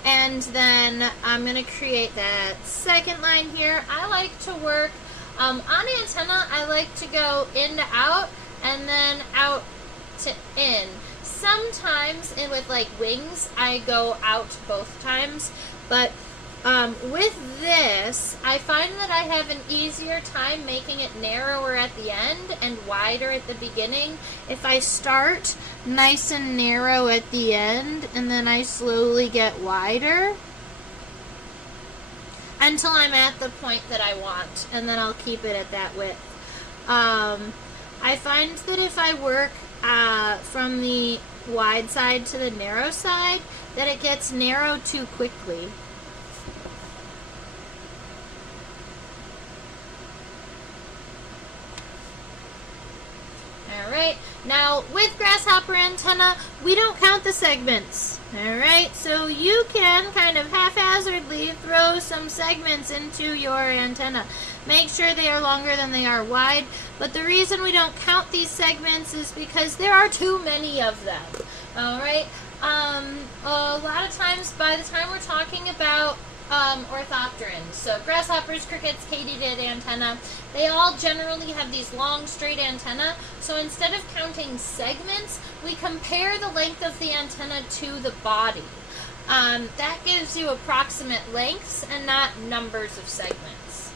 And then I'm going to create that second line here. I like to work on antenna. I like to go in to out and then out to in. Sometimes with like wings, I go out both times, but With this, I find that I have an easier time making it narrower at the end and wider at the beginning if I start nice and narrow at the end and then I slowly get wider until I'm at the point that I want, and then I'll keep it at that width. I find that if I work from the wide side to the narrow side, that it gets narrow too quickly. Alright, now with grasshopper antenna, we don't count the segments. Alright, so you can kind of haphazardly throw some segments into your antenna. Make sure they are longer than they are wide, but the reason we don't count these segments is because there are too many of them. Alright, a lot of times by the time we're talking about orthopterans, so grasshoppers, crickets, katydid antenna, they all generally have these long straight antennae. So instead of counting segments, we compare the length of the antenna to the body. That gives you approximate lengths and not numbers of segments.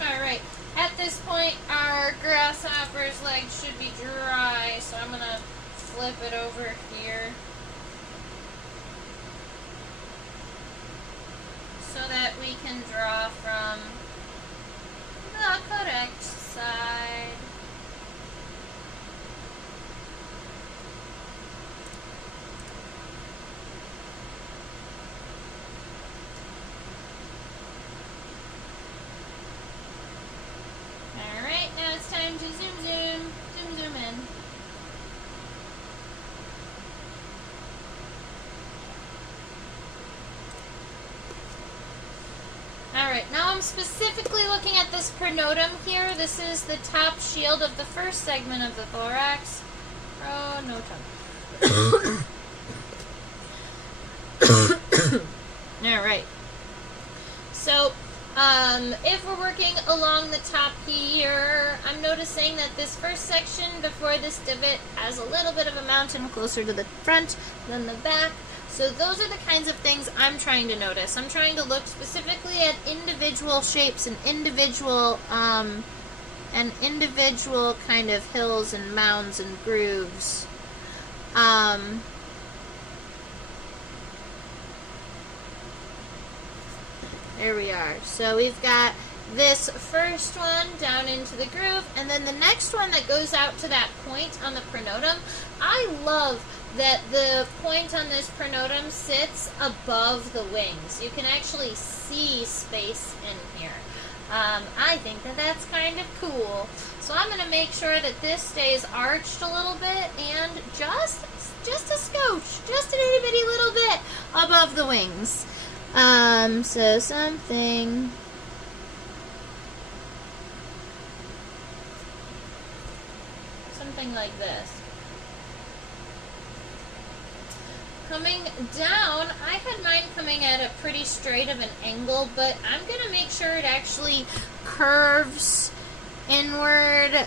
Alright, at this point our grasshopper's legs should be dry, so I'm going to flip it over here so that we can draw from the correct side. Alright, now it's time to zoom in. Alright, now I'm specifically looking at this pronotum here. This is the top shield of the first segment of the thorax. Pronotum. Alright. So, if we're working along the top here, I'm noticing that this first section before this divot has a little bit of a mountain closer to the front than the back. So those are the kinds of things I'm trying to notice. I'm trying to look specifically at individual shapes and individual kind of hills and mounds and grooves. There we are. So we've got this first one down into the groove, and then the next one that goes out to that point on the pronotum. I love that the point on this pronotum sits above the wings. You can actually see space in here. I think that that's kind of cool. So I'm going to make sure that this stays arched a little bit and just a scotch, just an itty bitty little bit above the wings. So something like this. Coming down, I had mine coming at a pretty straight of an angle, but I'm going to make sure it actually curves inward,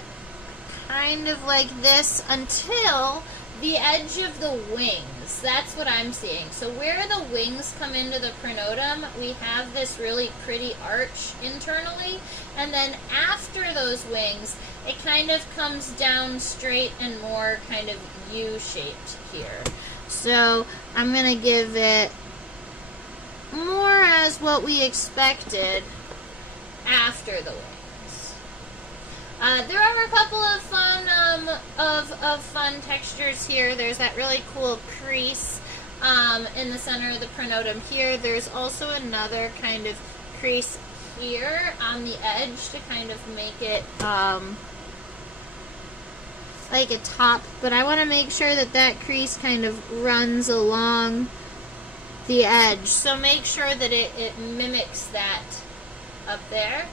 kind of like this, until the edge of the wings. That's what I'm seeing. So where the wings come into the pronotum, we have this really pretty arch internally, and then after those wings, it kind of comes down straight and more kind of U-shaped here. So I'm going to give it more as what we expected after the wings. There are a couple of fun textures here. There's that really cool crease in the center of the pronotum here. There's also another kind of crease here on the edge to kind of make it like a top, but I want to make sure that that crease kind of runs along the edge. So make sure that it mimics that up there.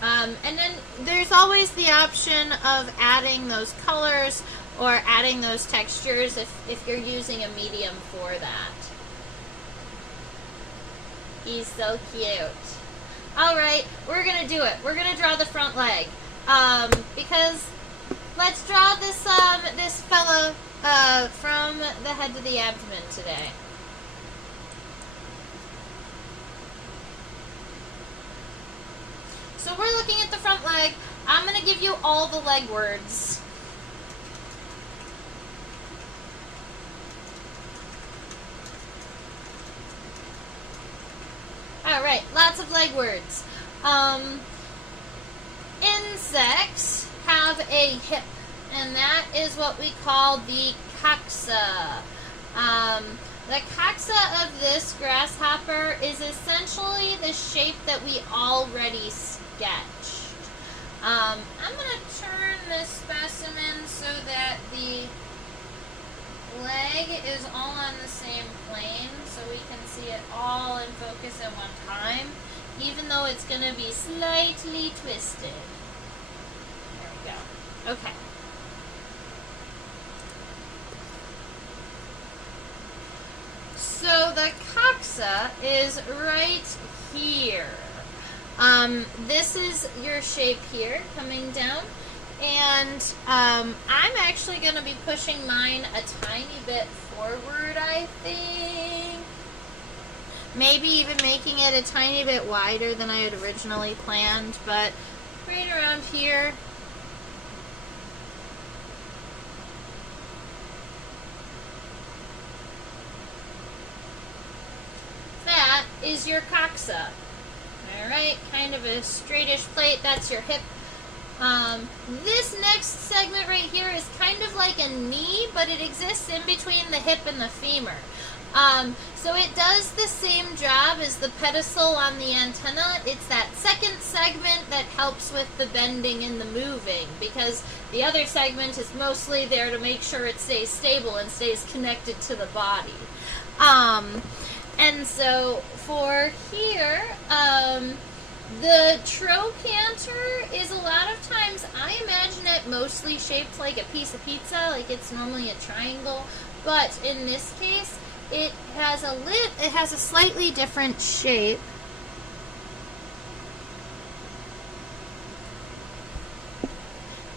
And then there's always the option of adding those colors or adding those textures if you're using a medium for that. He's so cute. Alright, we're going to do it. We're going to draw the front leg. Because let's draw this fella from the head to the abdomen today. So we're looking at the front leg. I'm going to give you all the leg words. Alright, lots of leg words. Insects have a hip, and that is what we call the coxa. The coxa of this grasshopper is essentially the shape that we already sketched. I'm going to turn this specimen so that the leg is all on the same plane so we can see it all in focus at one time, even though it's going to be slightly twisted. There we go. Okay. So the coxa is right here. This is your shape here coming down, and I'm actually going to be pushing mine a tiny bit forward, I think. Maybe even making it a tiny bit wider than I had originally planned, but right around here. That is your coxa. Alright, kind of a straightish plate, that's your hip. This next segment right here is kind of like a knee, but it exists in between the hip and the femur. So it does the same job as the pedicel on the antenna. It's that second segment that helps with the bending and the moving, because the other segment is mostly there to make sure it stays stable and stays connected to the body. And so for here, the trochanter is a lot of times, I imagine it mostly shaped like a piece of pizza, like it's normally a triangle, but in this case, it has a slightly different shape.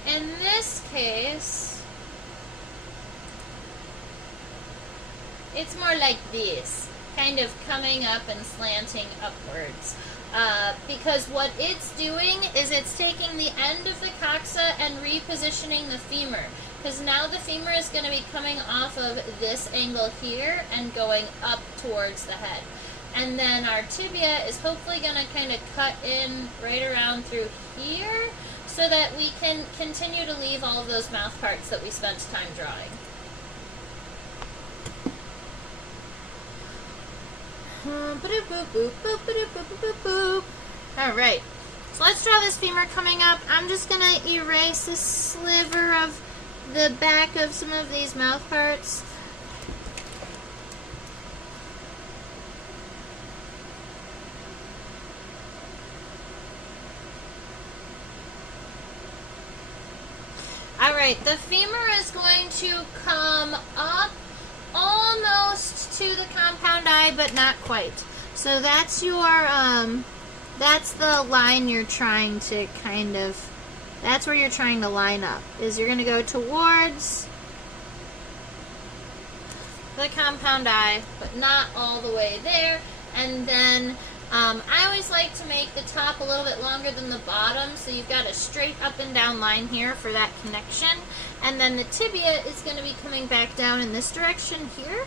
In this case, it's more like this, kind of coming up and slanting upwards. Because what it's doing is it's taking the end of the coxa and repositioning the femur. Because now the femur is going to be coming off of this angle here and going up towards the head. And then our tibia is hopefully going to kind of cut in right around through here so that we can continue to leave all of those mouth parts that we spent time drawing. Alright, so let's draw this femur coming up. I'm just going to erase a sliver of the back of some of these mouth parts. Alright, the femur is going to come up almost to the compound eye, but not quite. So that's your, that's the line you're trying to kind of, that's where you're trying to line up, is you're going to go towards the compound eye, but not all the way there. And then I always like to make the top a little bit longer than the bottom, so you've got a straight up and down line here for that connection. And then the tibia is going to be coming back down in this direction here.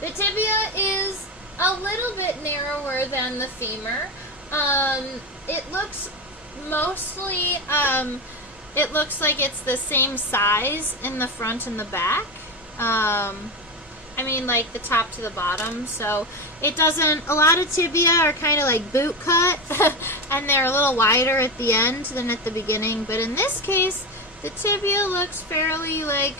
The tibia is a little bit narrower than the femur. It looks mostly, it looks like it's the same size in the front and the back. I mean, like the top to the bottom, so it doesn't, a lot of tibia are kind of like boot cut, and they're a little wider at the end than at the beginning, but in this case, the tibia looks fairly, like,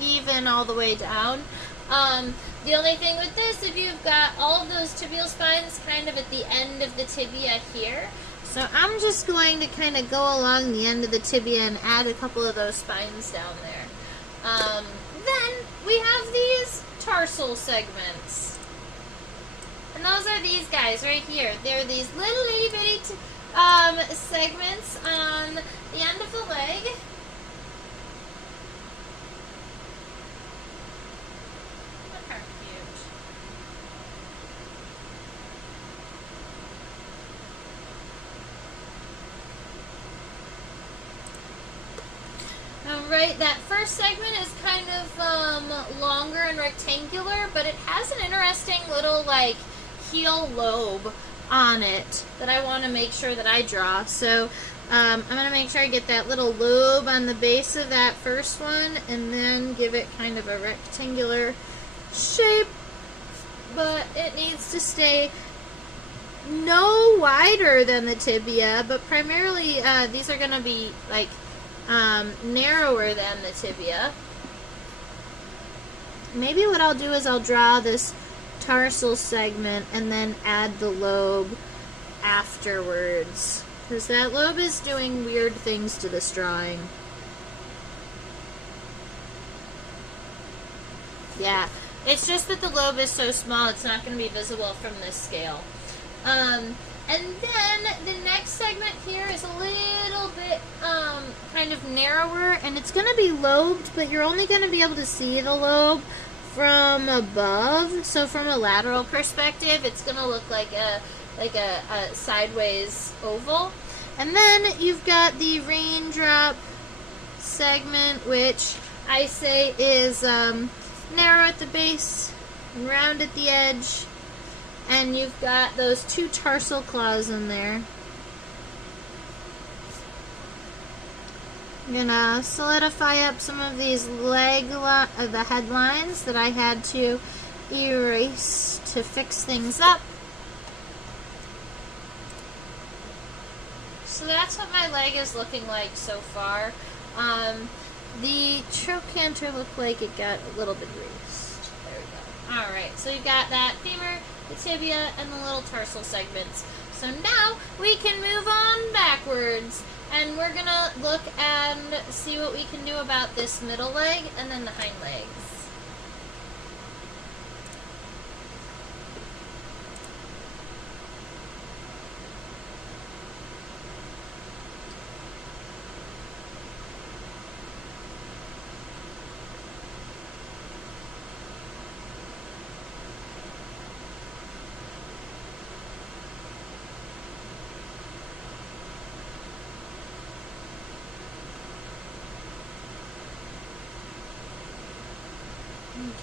even all the way down. The only thing with this, if you've got all of those tibial spines kind of at the end of the tibia here, so I'm just going to kind of go along the end of the tibia and add a couple of those spines down there. Then we have these tarsal segments. And those are these guys right here. They're these little itty bitty segments on the end of the leg. right, that first segment is kind of longer and rectangular, but it has an interesting little like heel lobe on it that I want to make sure that I draw. So I'm going to make sure I get that little lobe on the base of that first one and then give it kind of a rectangular shape, but it needs to stay no wider than the tibia, but primarily these are going to be like narrower than the tibia. Maybe what I'll do is I'll draw this tarsal segment and then add the lobe afterwards, because that lobe is doing weird things to this drawing. Yeah, it's just that the lobe is so small it's not going to be visible from this scale. And then the next segment here is a little bit kind of narrower, and it's going to be lobed, but you're only going to be able to see the lobe from above. So from a lateral perspective, it's going to look like a sideways oval. And then you've got the raindrop segment, which I say is narrow at the base and round at the edge. And you've got those two tarsal claws in there. I'm gonna solidify up some of these the headlines that I had to erase to fix things up. So that's what my leg is looking like so far. The trochanter looked like it got a little bit raised. There we go. Alright, so you've got that femur, the tibia, and the little tarsal segments. So now we can move on backwards, and we're gonna look and see what we can do about this middle leg and then the hind legs.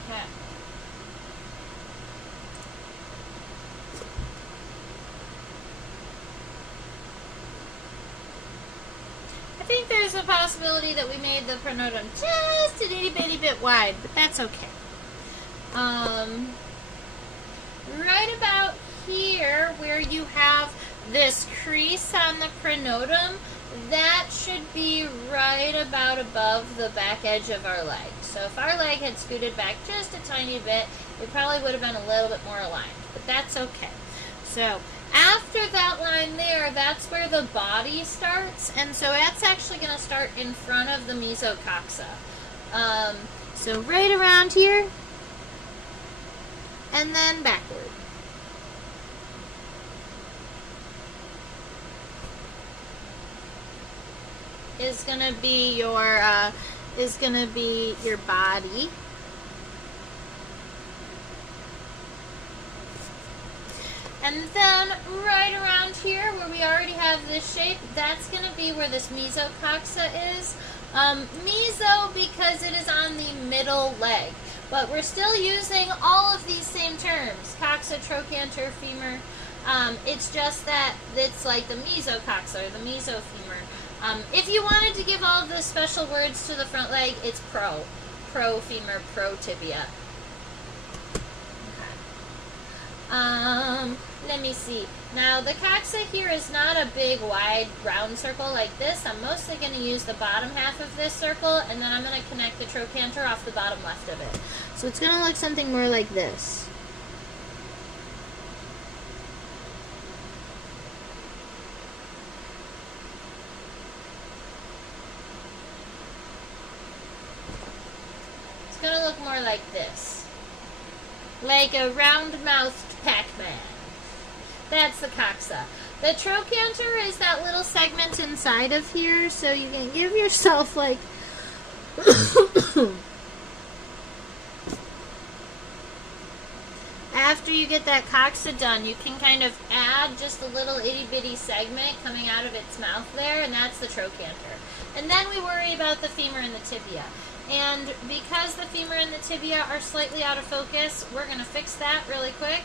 Okay. I think there's a possibility that we made the pronotum just an itty bitty bit wide, but that's okay. Right about here where you have this crease on the pronotum, that should be right about above the back edge of our leg. So if our leg had scooted back just a tiny bit, it probably would have been a little bit more aligned, but that's okay. So after that line there, that's where the body starts, and so that's actually going to start in front of the mesocoxa. So right around here, and then backward. Is gonna be your body. And then right around here where we already have this shape, that's gonna be where this mesocoxa is. Meso because it is on the middle leg, but we're still using all of these same terms: coxa, trochanter, femur. It's just that it's like the mesocoxa or the mesofemur. If you wanted to give all of the special words to the front leg, it's pro femur, pro tibia. Okay. Let me see. Now the coxa here is not a big wide round circle like this. I'm mostly going to use the bottom half of this circle, and then I'm going to connect the trochanter off the bottom left of it. So it's going to look something more like this. It's going to look more like this. Like a round-mouthed Pac-Man. That's the coxa. The trochanter is that little segment inside of here, so you can give yourself like after you get that coxa done, you can kind of add just a little itty bitty segment coming out of its mouth there, and that's the trochanter. And then we worry about the femur and the tibia. And because the femur and the tibia are slightly out of focus, we're going to fix that really quick.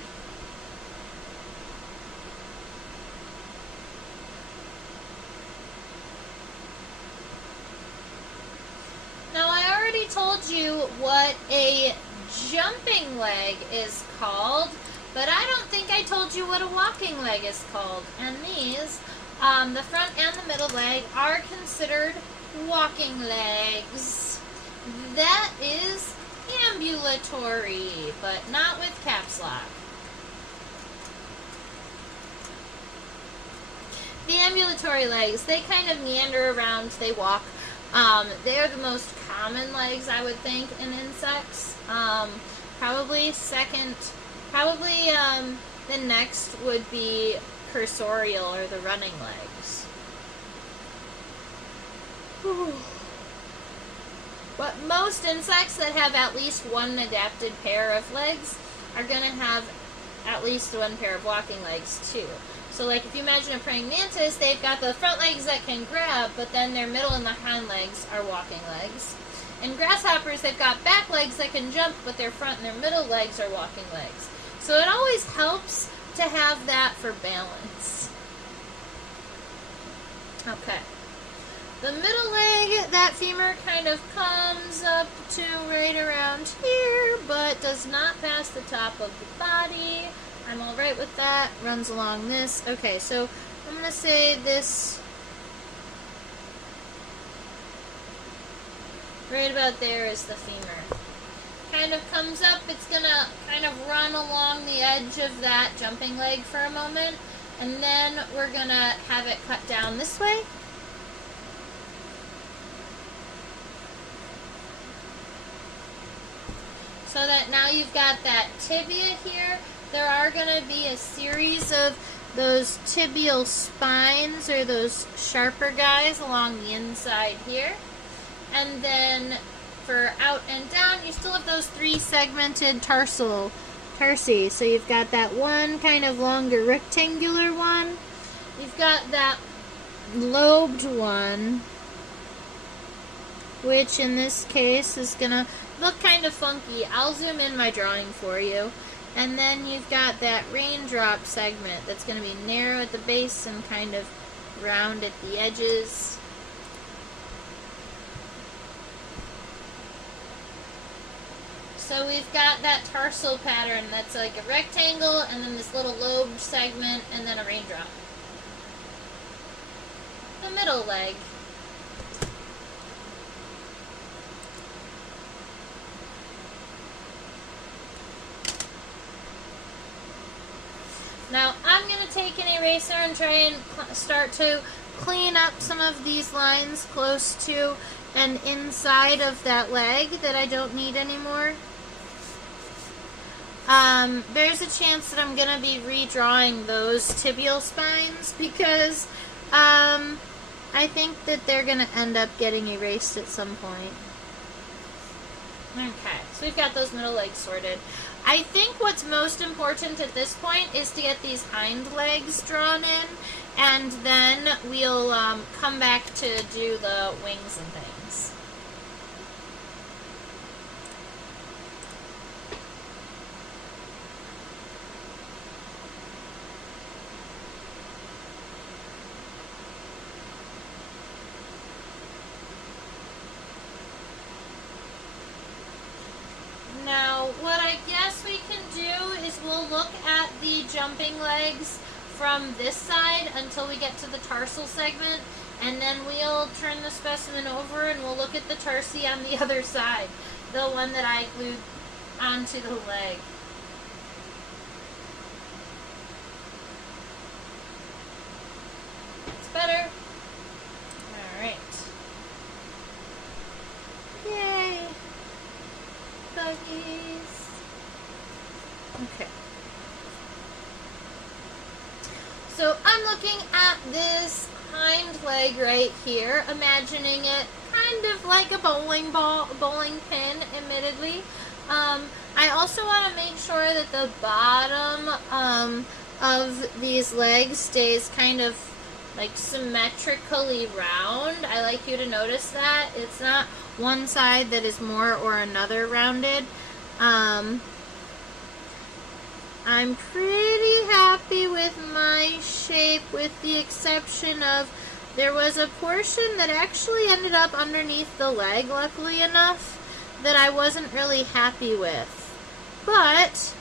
Now, I already told you what a jumping leg is called, but I don't think I told you what a walking leg is called. And these, the front and the middle leg, are considered walking legs. That is ambulatory, but not with caps lock. The ambulatory legs, they kind of meander around, they walk. They are the most common legs, I would think, in insects. Probably the next would be cursorial, or the running legs. Whew. But most insects that have at least one adapted pair of legs are going to have at least one pair of walking legs too. So like if you imagine a praying mantis, they've got the front legs that can grab, but then their middle and the hind legs are walking legs. In grasshoppers, they've got back legs that can jump, but their front and their middle legs are walking legs. So it always helps to have that for balance. Okay. The middle leg, that femur kind of comes up to right around here, but does not pass the top of the body. I'm all right with that. Runs along this. Okay, so I'm going to say this right about there is the femur. Kind of comes up. It's going to kind of run along the edge of that jumping leg for a moment, and then we're going to have it cut down this way. So that now you've got that tibia here. There are going to be a series of those tibial spines, or those sharper guys, along the inside here. And then for out and down, you still have those three segmented tarsi. So you've got that one kind of longer rectangular one. You've got that lobed one, which in this case is going to look kind of funky. I'll zoom in my drawing for you. And then you've got that raindrop segment that's going to be narrow at the base and kind of round at the edges. So we've got that tarsal pattern that's like a rectangle, and then this little lobed segment, and then a raindrop. The middle leg. Now, I'm going to take an eraser and try and start to clean up some of these lines close to and inside of that leg that I don't need anymore. There's a chance that I'm going to be redrawing those tibial spines because I think that they're going to end up getting erased at some point. Okay, so we've got those middle legs sorted. I think what's most important at this point is to get these hind legs drawn in, and then we'll come back to do the wings and things. Now, what I guess we can do is we'll look at the jumping legs from this side until we get to the tarsal segment, and then we'll turn the specimen over and we'll look at the tarsi on the other side, the one that I glued onto the leg. It's better. Alright. Yay! Buggies. Okay. So I'm looking at this hind leg right here, imagining it kind of like a bowling pin, admittedly. I also want to make sure that the bottom of these legs stays kind of like symmetrically round. I like you to notice that. It's not one side that is more or another rounded. I'm pretty happy with my shape, with the exception of there was a portion that actually ended up underneath the leg, luckily enough, that I wasn't really happy with. But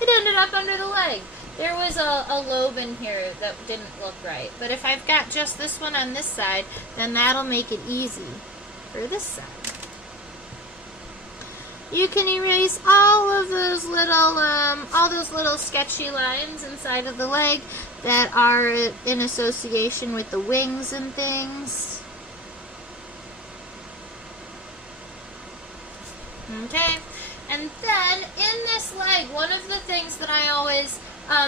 it ended up under the leg. There was a lobe in here that didn't look right. But if I've got just this one on this side, then that'll make it easy for this side. You can erase all those little sketchy lines inside of the leg that are in association with the wings and things. Okay, and then in this leg, one of the things that I always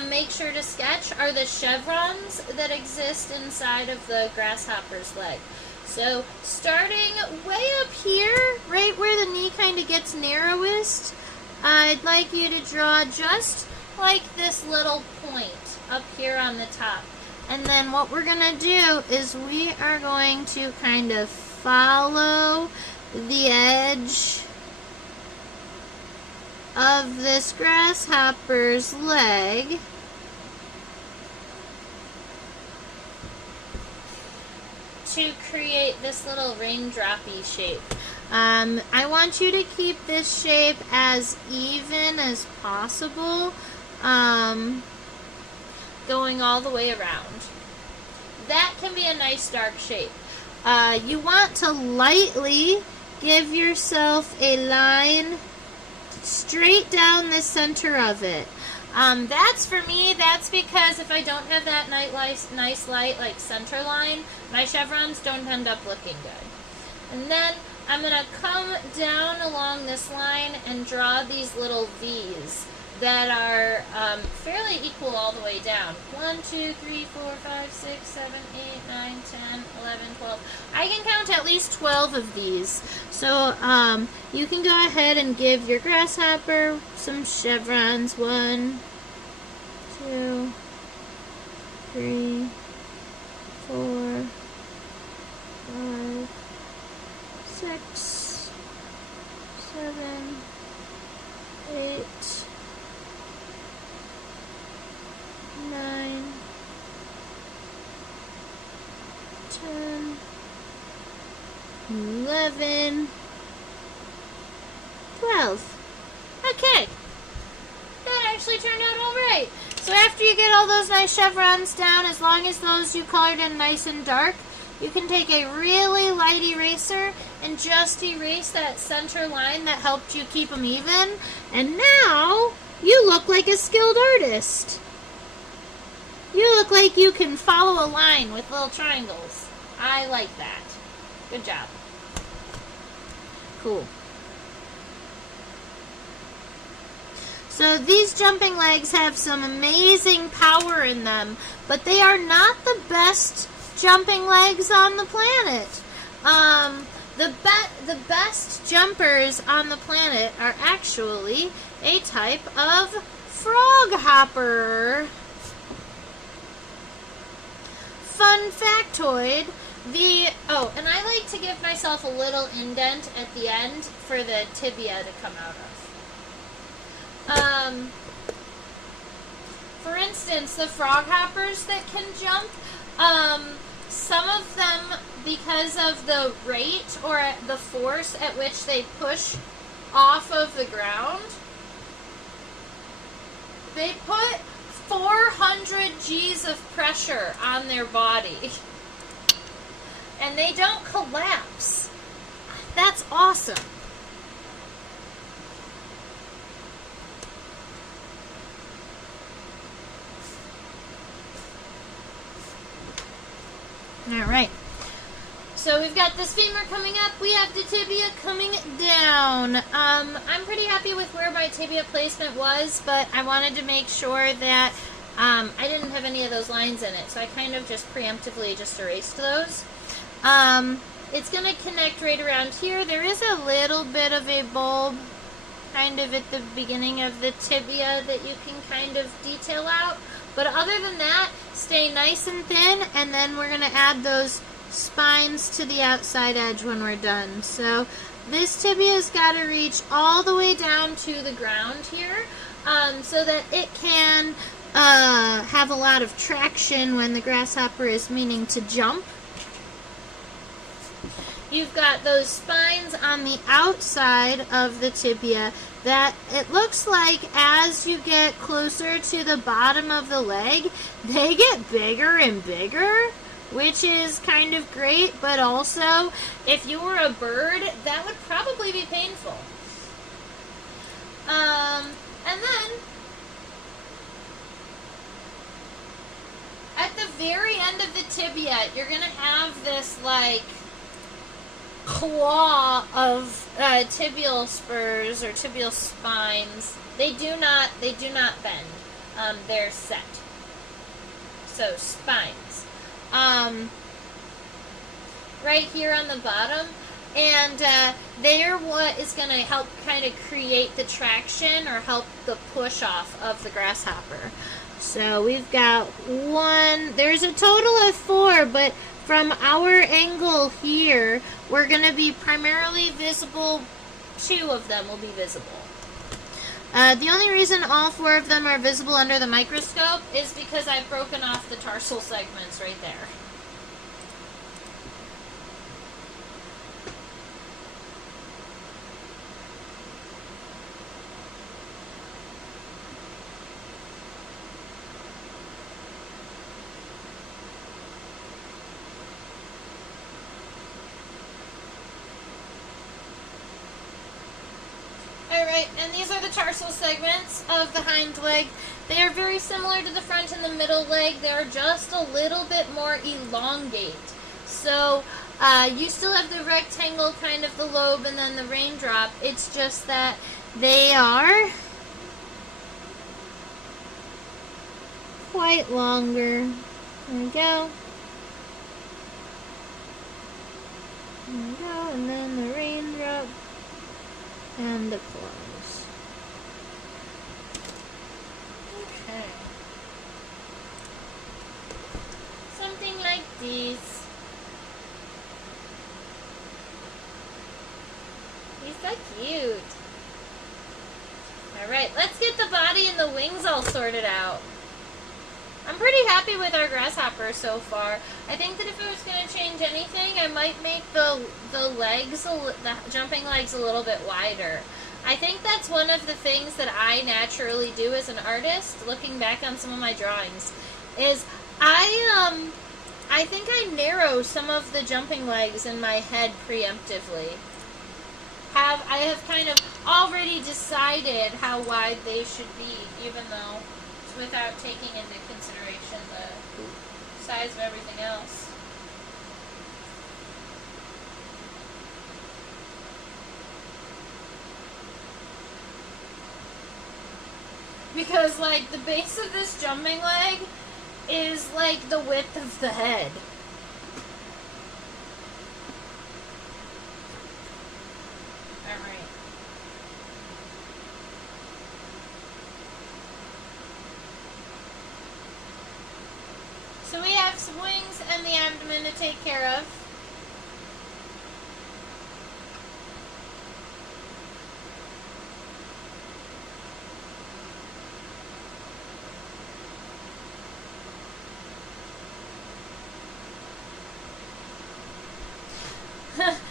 make sure to sketch are the chevrons that exist inside of the grasshopper's leg. So starting way up here, right where the knee kind of gets narrowest, I'd like you to draw just like this little point up here on the top. And then what we're going to do is we are going to kind of follow the edge of this grasshopper's leg to create this little raindroppy shape. I want you to keep this shape as even as possible, going all the way around. That can be a nice dark shape. You want to lightly give yourself a line straight down the center of it. That's for me, that's because if I don't have that nice light like center line, my chevrons don't end up looking good. And then I'm going to come down along this line and draw these little V's that are fairly equal all the way down. 1, 2, 3, 4, 5, 6, 7, 8, 9, 10, 11, 12. I can count at least 12 of these. So you can go ahead and give your grasshopper some chevrons. 1, 2, 3, 4, 5, 6, 7, 8, 9, 10, 11, 12. Okay. That actually turned out all right. So after you get all those nice chevrons down, as long as those you colored in nice and dark, you can take a really light eraser and just erase that center line that helped you keep them even. And now you look like a skilled artist. You look like you can follow a line with little triangles. I like that. Good job. Cool. So these jumping legs have some amazing power in them, but they are not the best jumping legs on the planet. The best jumpers on the planet are actually a type of frog hopper. Fun factoid, and I like to give myself a little indent at the end for the tibia to come out of. For instance, the frog hoppers that can jump, some of them, because of the rate or the force at which they push off of the ground, they put 400 G's of pressure on their body. And they don't collapse. That's awesome. Alright. So we've got this femur coming up. We have the tibia coming down. I'm pretty happy with where my tibia placement was, but I wanted to make sure that I didn't have any of those lines in it. So I kind of just preemptively just erased those. It's going to connect right around here. There is a little bit of a bulb kind of at the beginning of the tibia that you can kind of detail out. But other than that, stay nice and thin, and then we're going to add those spines to the outside edge when we're done. So this tibia's got to reach all the way down to the ground here, so that it can have a lot of traction when the grasshopper is meaning to jump. You've got those spines on the outside of the tibia that it looks like as you get closer to the bottom of the leg, they get bigger and bigger, which is kind of great, but also if you were a bird, that would probably be painful. And then at the very end of the tibia, you're going to have this like claw of tibial spurs or tibial spines. They do not bend. They're set. So spines. Right here on the bottom, and they're what is going to help kind of create the traction or help the push off of the grasshopper. So we've got one, there's a total of 4, but from our angle here, we're going to be primarily visible, 2 of them will be visible. The only reason all 4 of them are visible under the microscope is because I've broken off the tarsal segments right there. Alright, and these are the tarsal segments of the hind leg. They are very similar to the front and the middle leg. They're just a little bit more elongate. So you still have the rectangle, kind of the lobe, and then the raindrop. It's just that they are quite longer. There we go. There we go, and then the raindrop. And the claws. Okay. Something like these. He's so cute. Alright, let's get the body and the wings all sorted out. I'm pretty happy with our grasshopper so far. I think that if it was going to change anything, I might make the legs, the jumping legs a little bit wider. I think that's one of the things that I naturally do as an artist, looking back on some of my drawings, is I think I narrow some of the jumping legs in my head preemptively. I have kind of already decided how wide they should be, even though without taking into consideration the size of everything else. Because, like, the base of this jumping leg is, like, the width of the head. Alright. So we have some wings and the abdomen to take care of.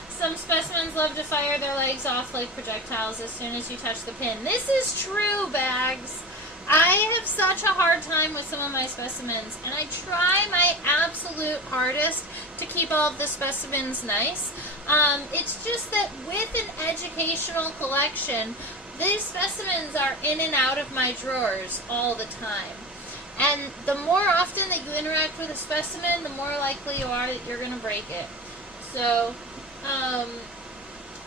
Some specimens love to fire their legs off like projectiles as soon as you touch the pin. This is true, Bags. I have such a hard time with some of my specimens, and I try my absolute hardest to keep all of the specimens nice. It's just that with an educational collection, these specimens are in and out of my drawers all the time. And the more often that you interact with a specimen, the more likely you are that you're going to break it. So,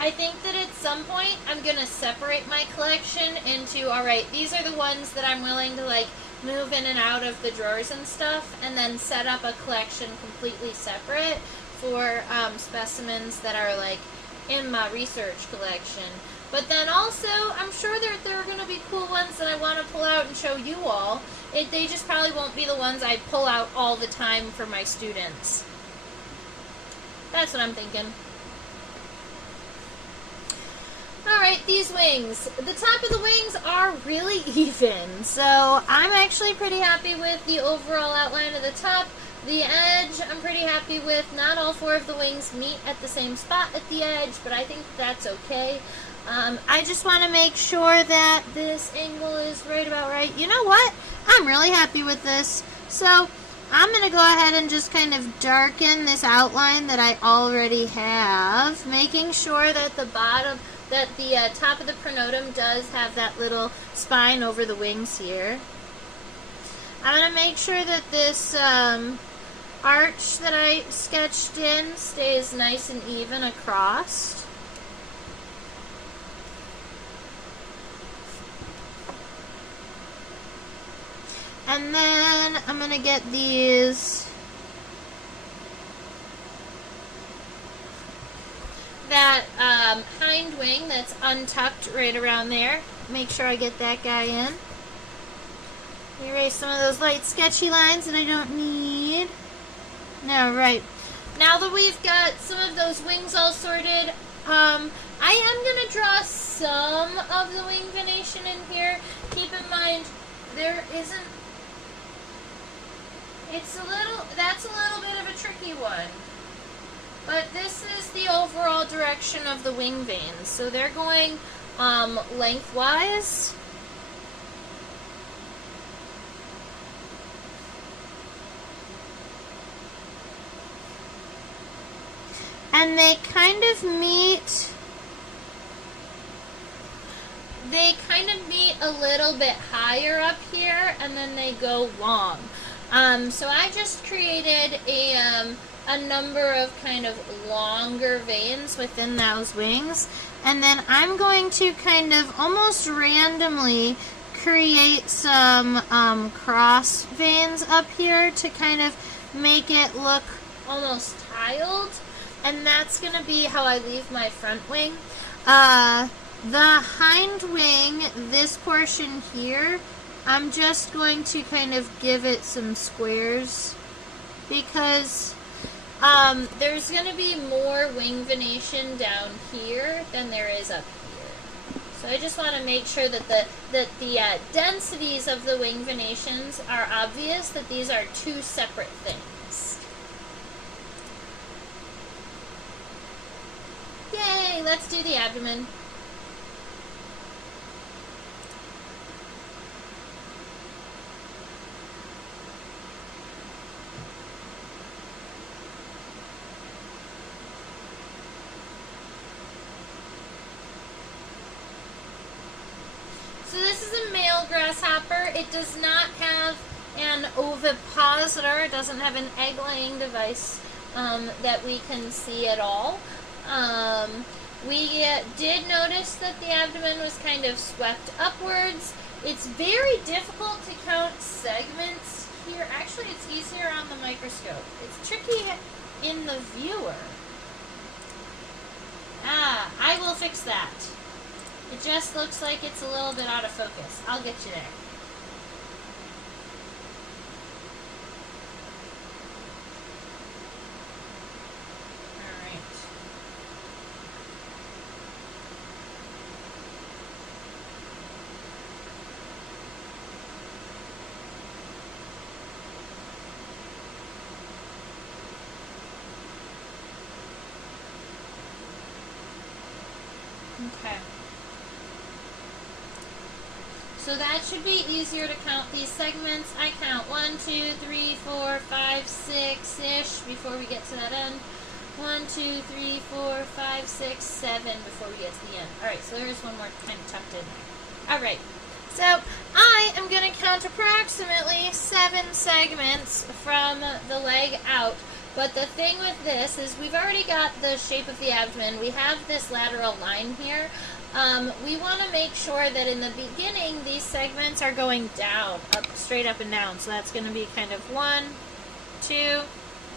I think that at some point I'm going to separate my collection into, alright, these are the ones that I'm willing to like move in and out of the drawers and stuff, and then set up a collection completely separate for specimens that are like in my research collection. But then also, I'm sure there are going to be cool ones that I want to pull out and show you all. They just probably won't be the ones I pull out all the time for my students. That's what I'm thinking. Alright, these wings. The top of the wings are really even. So I'm actually pretty happy with the overall outline of the top. The edge, I'm pretty happy with. Not all 4 of the wings meet at the same spot at the edge, but I think that's okay. I just want to make sure that this angle is right about right. You know what? I'm really happy with this. So I'm going to go ahead and just kind of darken this outline that I already have, making sure that the top of the pronotum does have that little spine over the wings here. I'm going to make sure that this arch that I sketched in stays nice and even across. And then I'm going to get that hind wing that's untucked right around there. Make sure I get that guy in. Erase some of those light sketchy lines that I don't need. All right. Now that we've got some of those wings all sorted, I am going to draw some of the wing venation in here. Keep in mind, there isn't... That's a little bit of a tricky one. But this is the overall direction of the wing veins. So they're going lengthwise. And they kind of meet a little bit higher up here, and then they go long. So I just created a number of kind of longer veins within those wings, and then I'm going to kind of almost randomly create some cross veins up here to kind of make it look almost tiled, and that's going to be how I leave my front wing. The hind wing, this portion here, I'm just going to kind of give it some squares because there's going to be more wing venation down here than there is up here. So I just want to make sure that the densities of the wing venations are obvious, that these are 2 separate things. Yay! Let's do the abdomen. So this is a male grasshopper. It does not have an ovipositor. It doesn't have an egg-laying device that we can see at all. We did notice that the abdomen was kind of swept upwards. It's very difficult to count segments here. Actually, it's easier on the microscope. It's tricky in the viewer. I will fix that. It just looks like it's a little bit out of focus. I'll get you there. Okay. So that should be easier to count these segments. I count 1, 2, 3, 4, 5, 6-ish before we get to that end. 1, 2, 3, 4, 5, 6, 7 before we get to the end. Alright, so there's one more kind of tucked in there. Alright, so I am going to count approximately 7 segments from the leg out. But the thing with this is we've already got the shape of the abdomen. We have this lateral line here. We want to make sure that in the beginning these segments are going down, straight up and down. So that's going to be kind of 1, 2,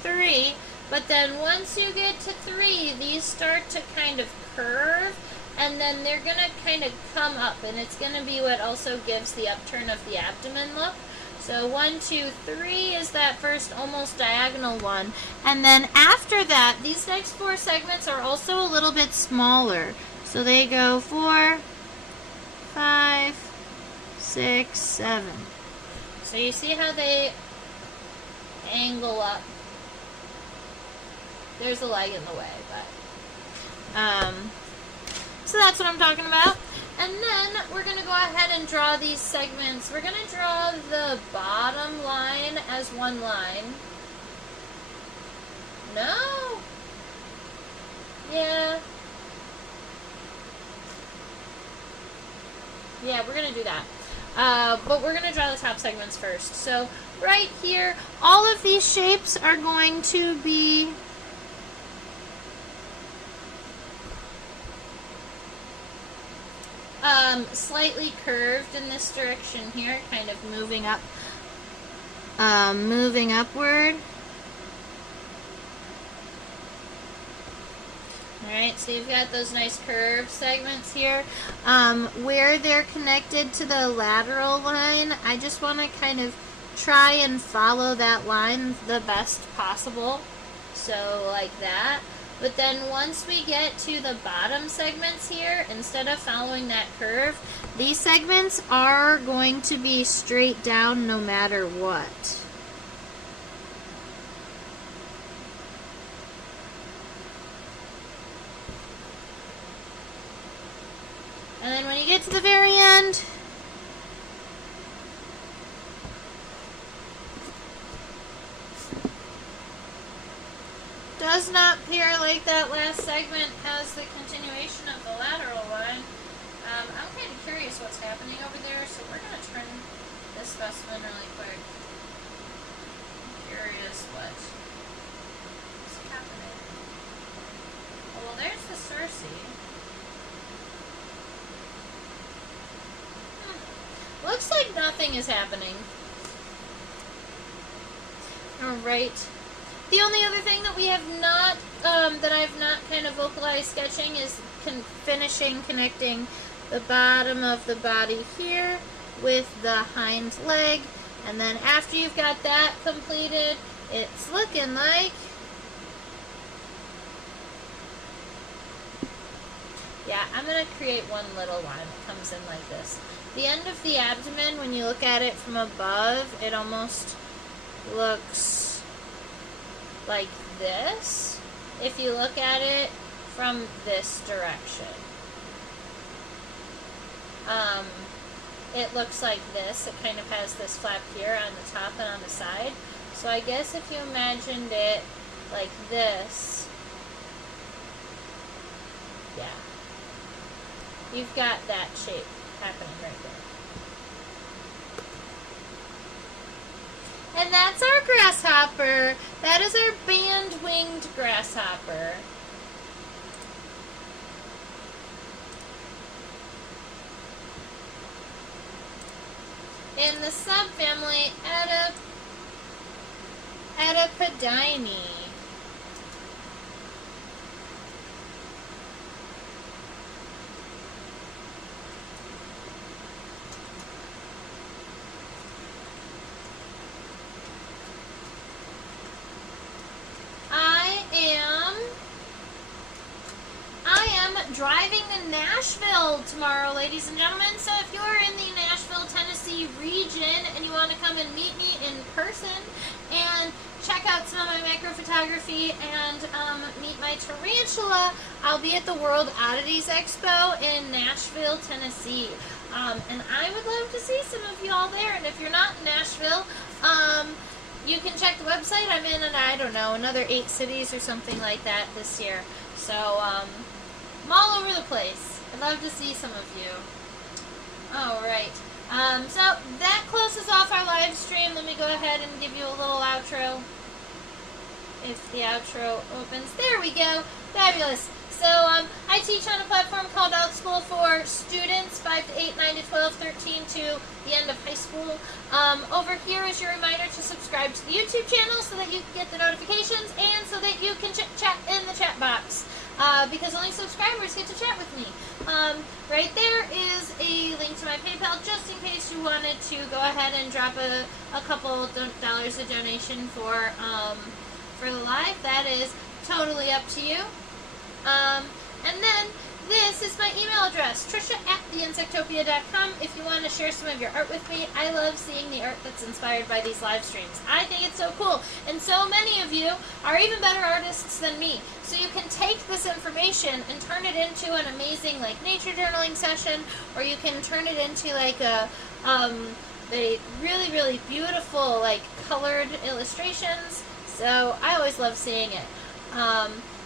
3. But then once you get to 3, these start to kind of curve and then they're going to kind of come up, and it's going to be what also gives the upturn of the abdomen look. So 1, 2, 3 is that first almost diagonal one. And then after that, these next 4 segments are also a little bit smaller. So they go 4, 5, 6, 7. So you see how they angle up. There's a leg in the way, but so that's what I'm talking about. And then we're going to go ahead and draw these segments. We're going to draw the bottom line as one line. No. Yeah. Yeah, we're going to do that. But we're going to draw the top segments first. So right here, all of these shapes are going to be slightly curved in this direction here, kind of moving up, moving upward. Alright, so you've got those nice curved segments here. Where they're connected to the lateral line, I just want to kind of try and follow that line the best possible. So like that. But then once we get to the bottom segments here, instead of following that curve, these segments are going to be straight down no matter what. And then when you get to the very end, does not appear like that last segment has the continuation of the lateral line. I'm kind of curious what's happening over there, so we're going to turn this specimen really quick. I'm curious what is happening. Oh, well, there's the Circe. Looks like nothing is happening. Alright. The only other thing that we have not, that I've not kind of vocalized sketching is connecting the bottom of the body here with the hind leg. And then after you've got that completed, it's looking like, yeah, I'm going to create one little line that comes in like this. The end of the abdomen, when you look at it from above, it almost looks like this, if you look at it from this direction. It looks like this. It kind of has this flap here on the top and on the side. So I guess if you imagined it like this, yeah, you've got that shape happening right there. And that's our grasshopper. That is our band-winged grasshopper. In the subfamily Acrididae. Driving to Nashville tomorrow, ladies and gentlemen. So if you're in the Nashville, Tennessee region and you want to come and meet me in person and check out some of my microphotography and meet my tarantula, I'll be at the World Oddities Expo in Nashville, Tennessee. And I would love to see some of you all there. And if you're not in Nashville, you can check the website. I'm in, I don't know, another 8 cities or something like that this year. So, I'm all over the place. I'd love to see some of you. Alright. So that closes off our live stream. Let me go ahead and give you a little outro. If the outro opens. There we go. Fabulous. So I teach on a platform called Outschool for students 5 to 8, 9 to 12, 13 to the end of high school. Over here is your reminder to subscribe to the YouTube channel so that you can get the notifications and so that you can chat in the chat box. Because only subscribers get to chat with me. Right there is a link to my PayPal, just in case you wanted to go ahead and drop a couple dollars a donation for the live. That is totally up to you. And then this is my email address, trisha@theinsectopia.com, if you want to share some of your art with me. I love seeing the art that's inspired by these live streams. I think it's so cool. And so many of you are even better artists than me. So you can take this information and turn it into an amazing like nature journaling session, or you can turn it into like a really, really beautiful like colored illustrations. So I always love seeing it.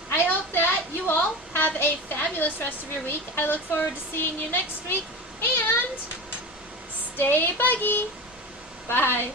I hope that you all have a fabulous rest of your week. I look forward to seeing you next week, and stay buggy. Bye.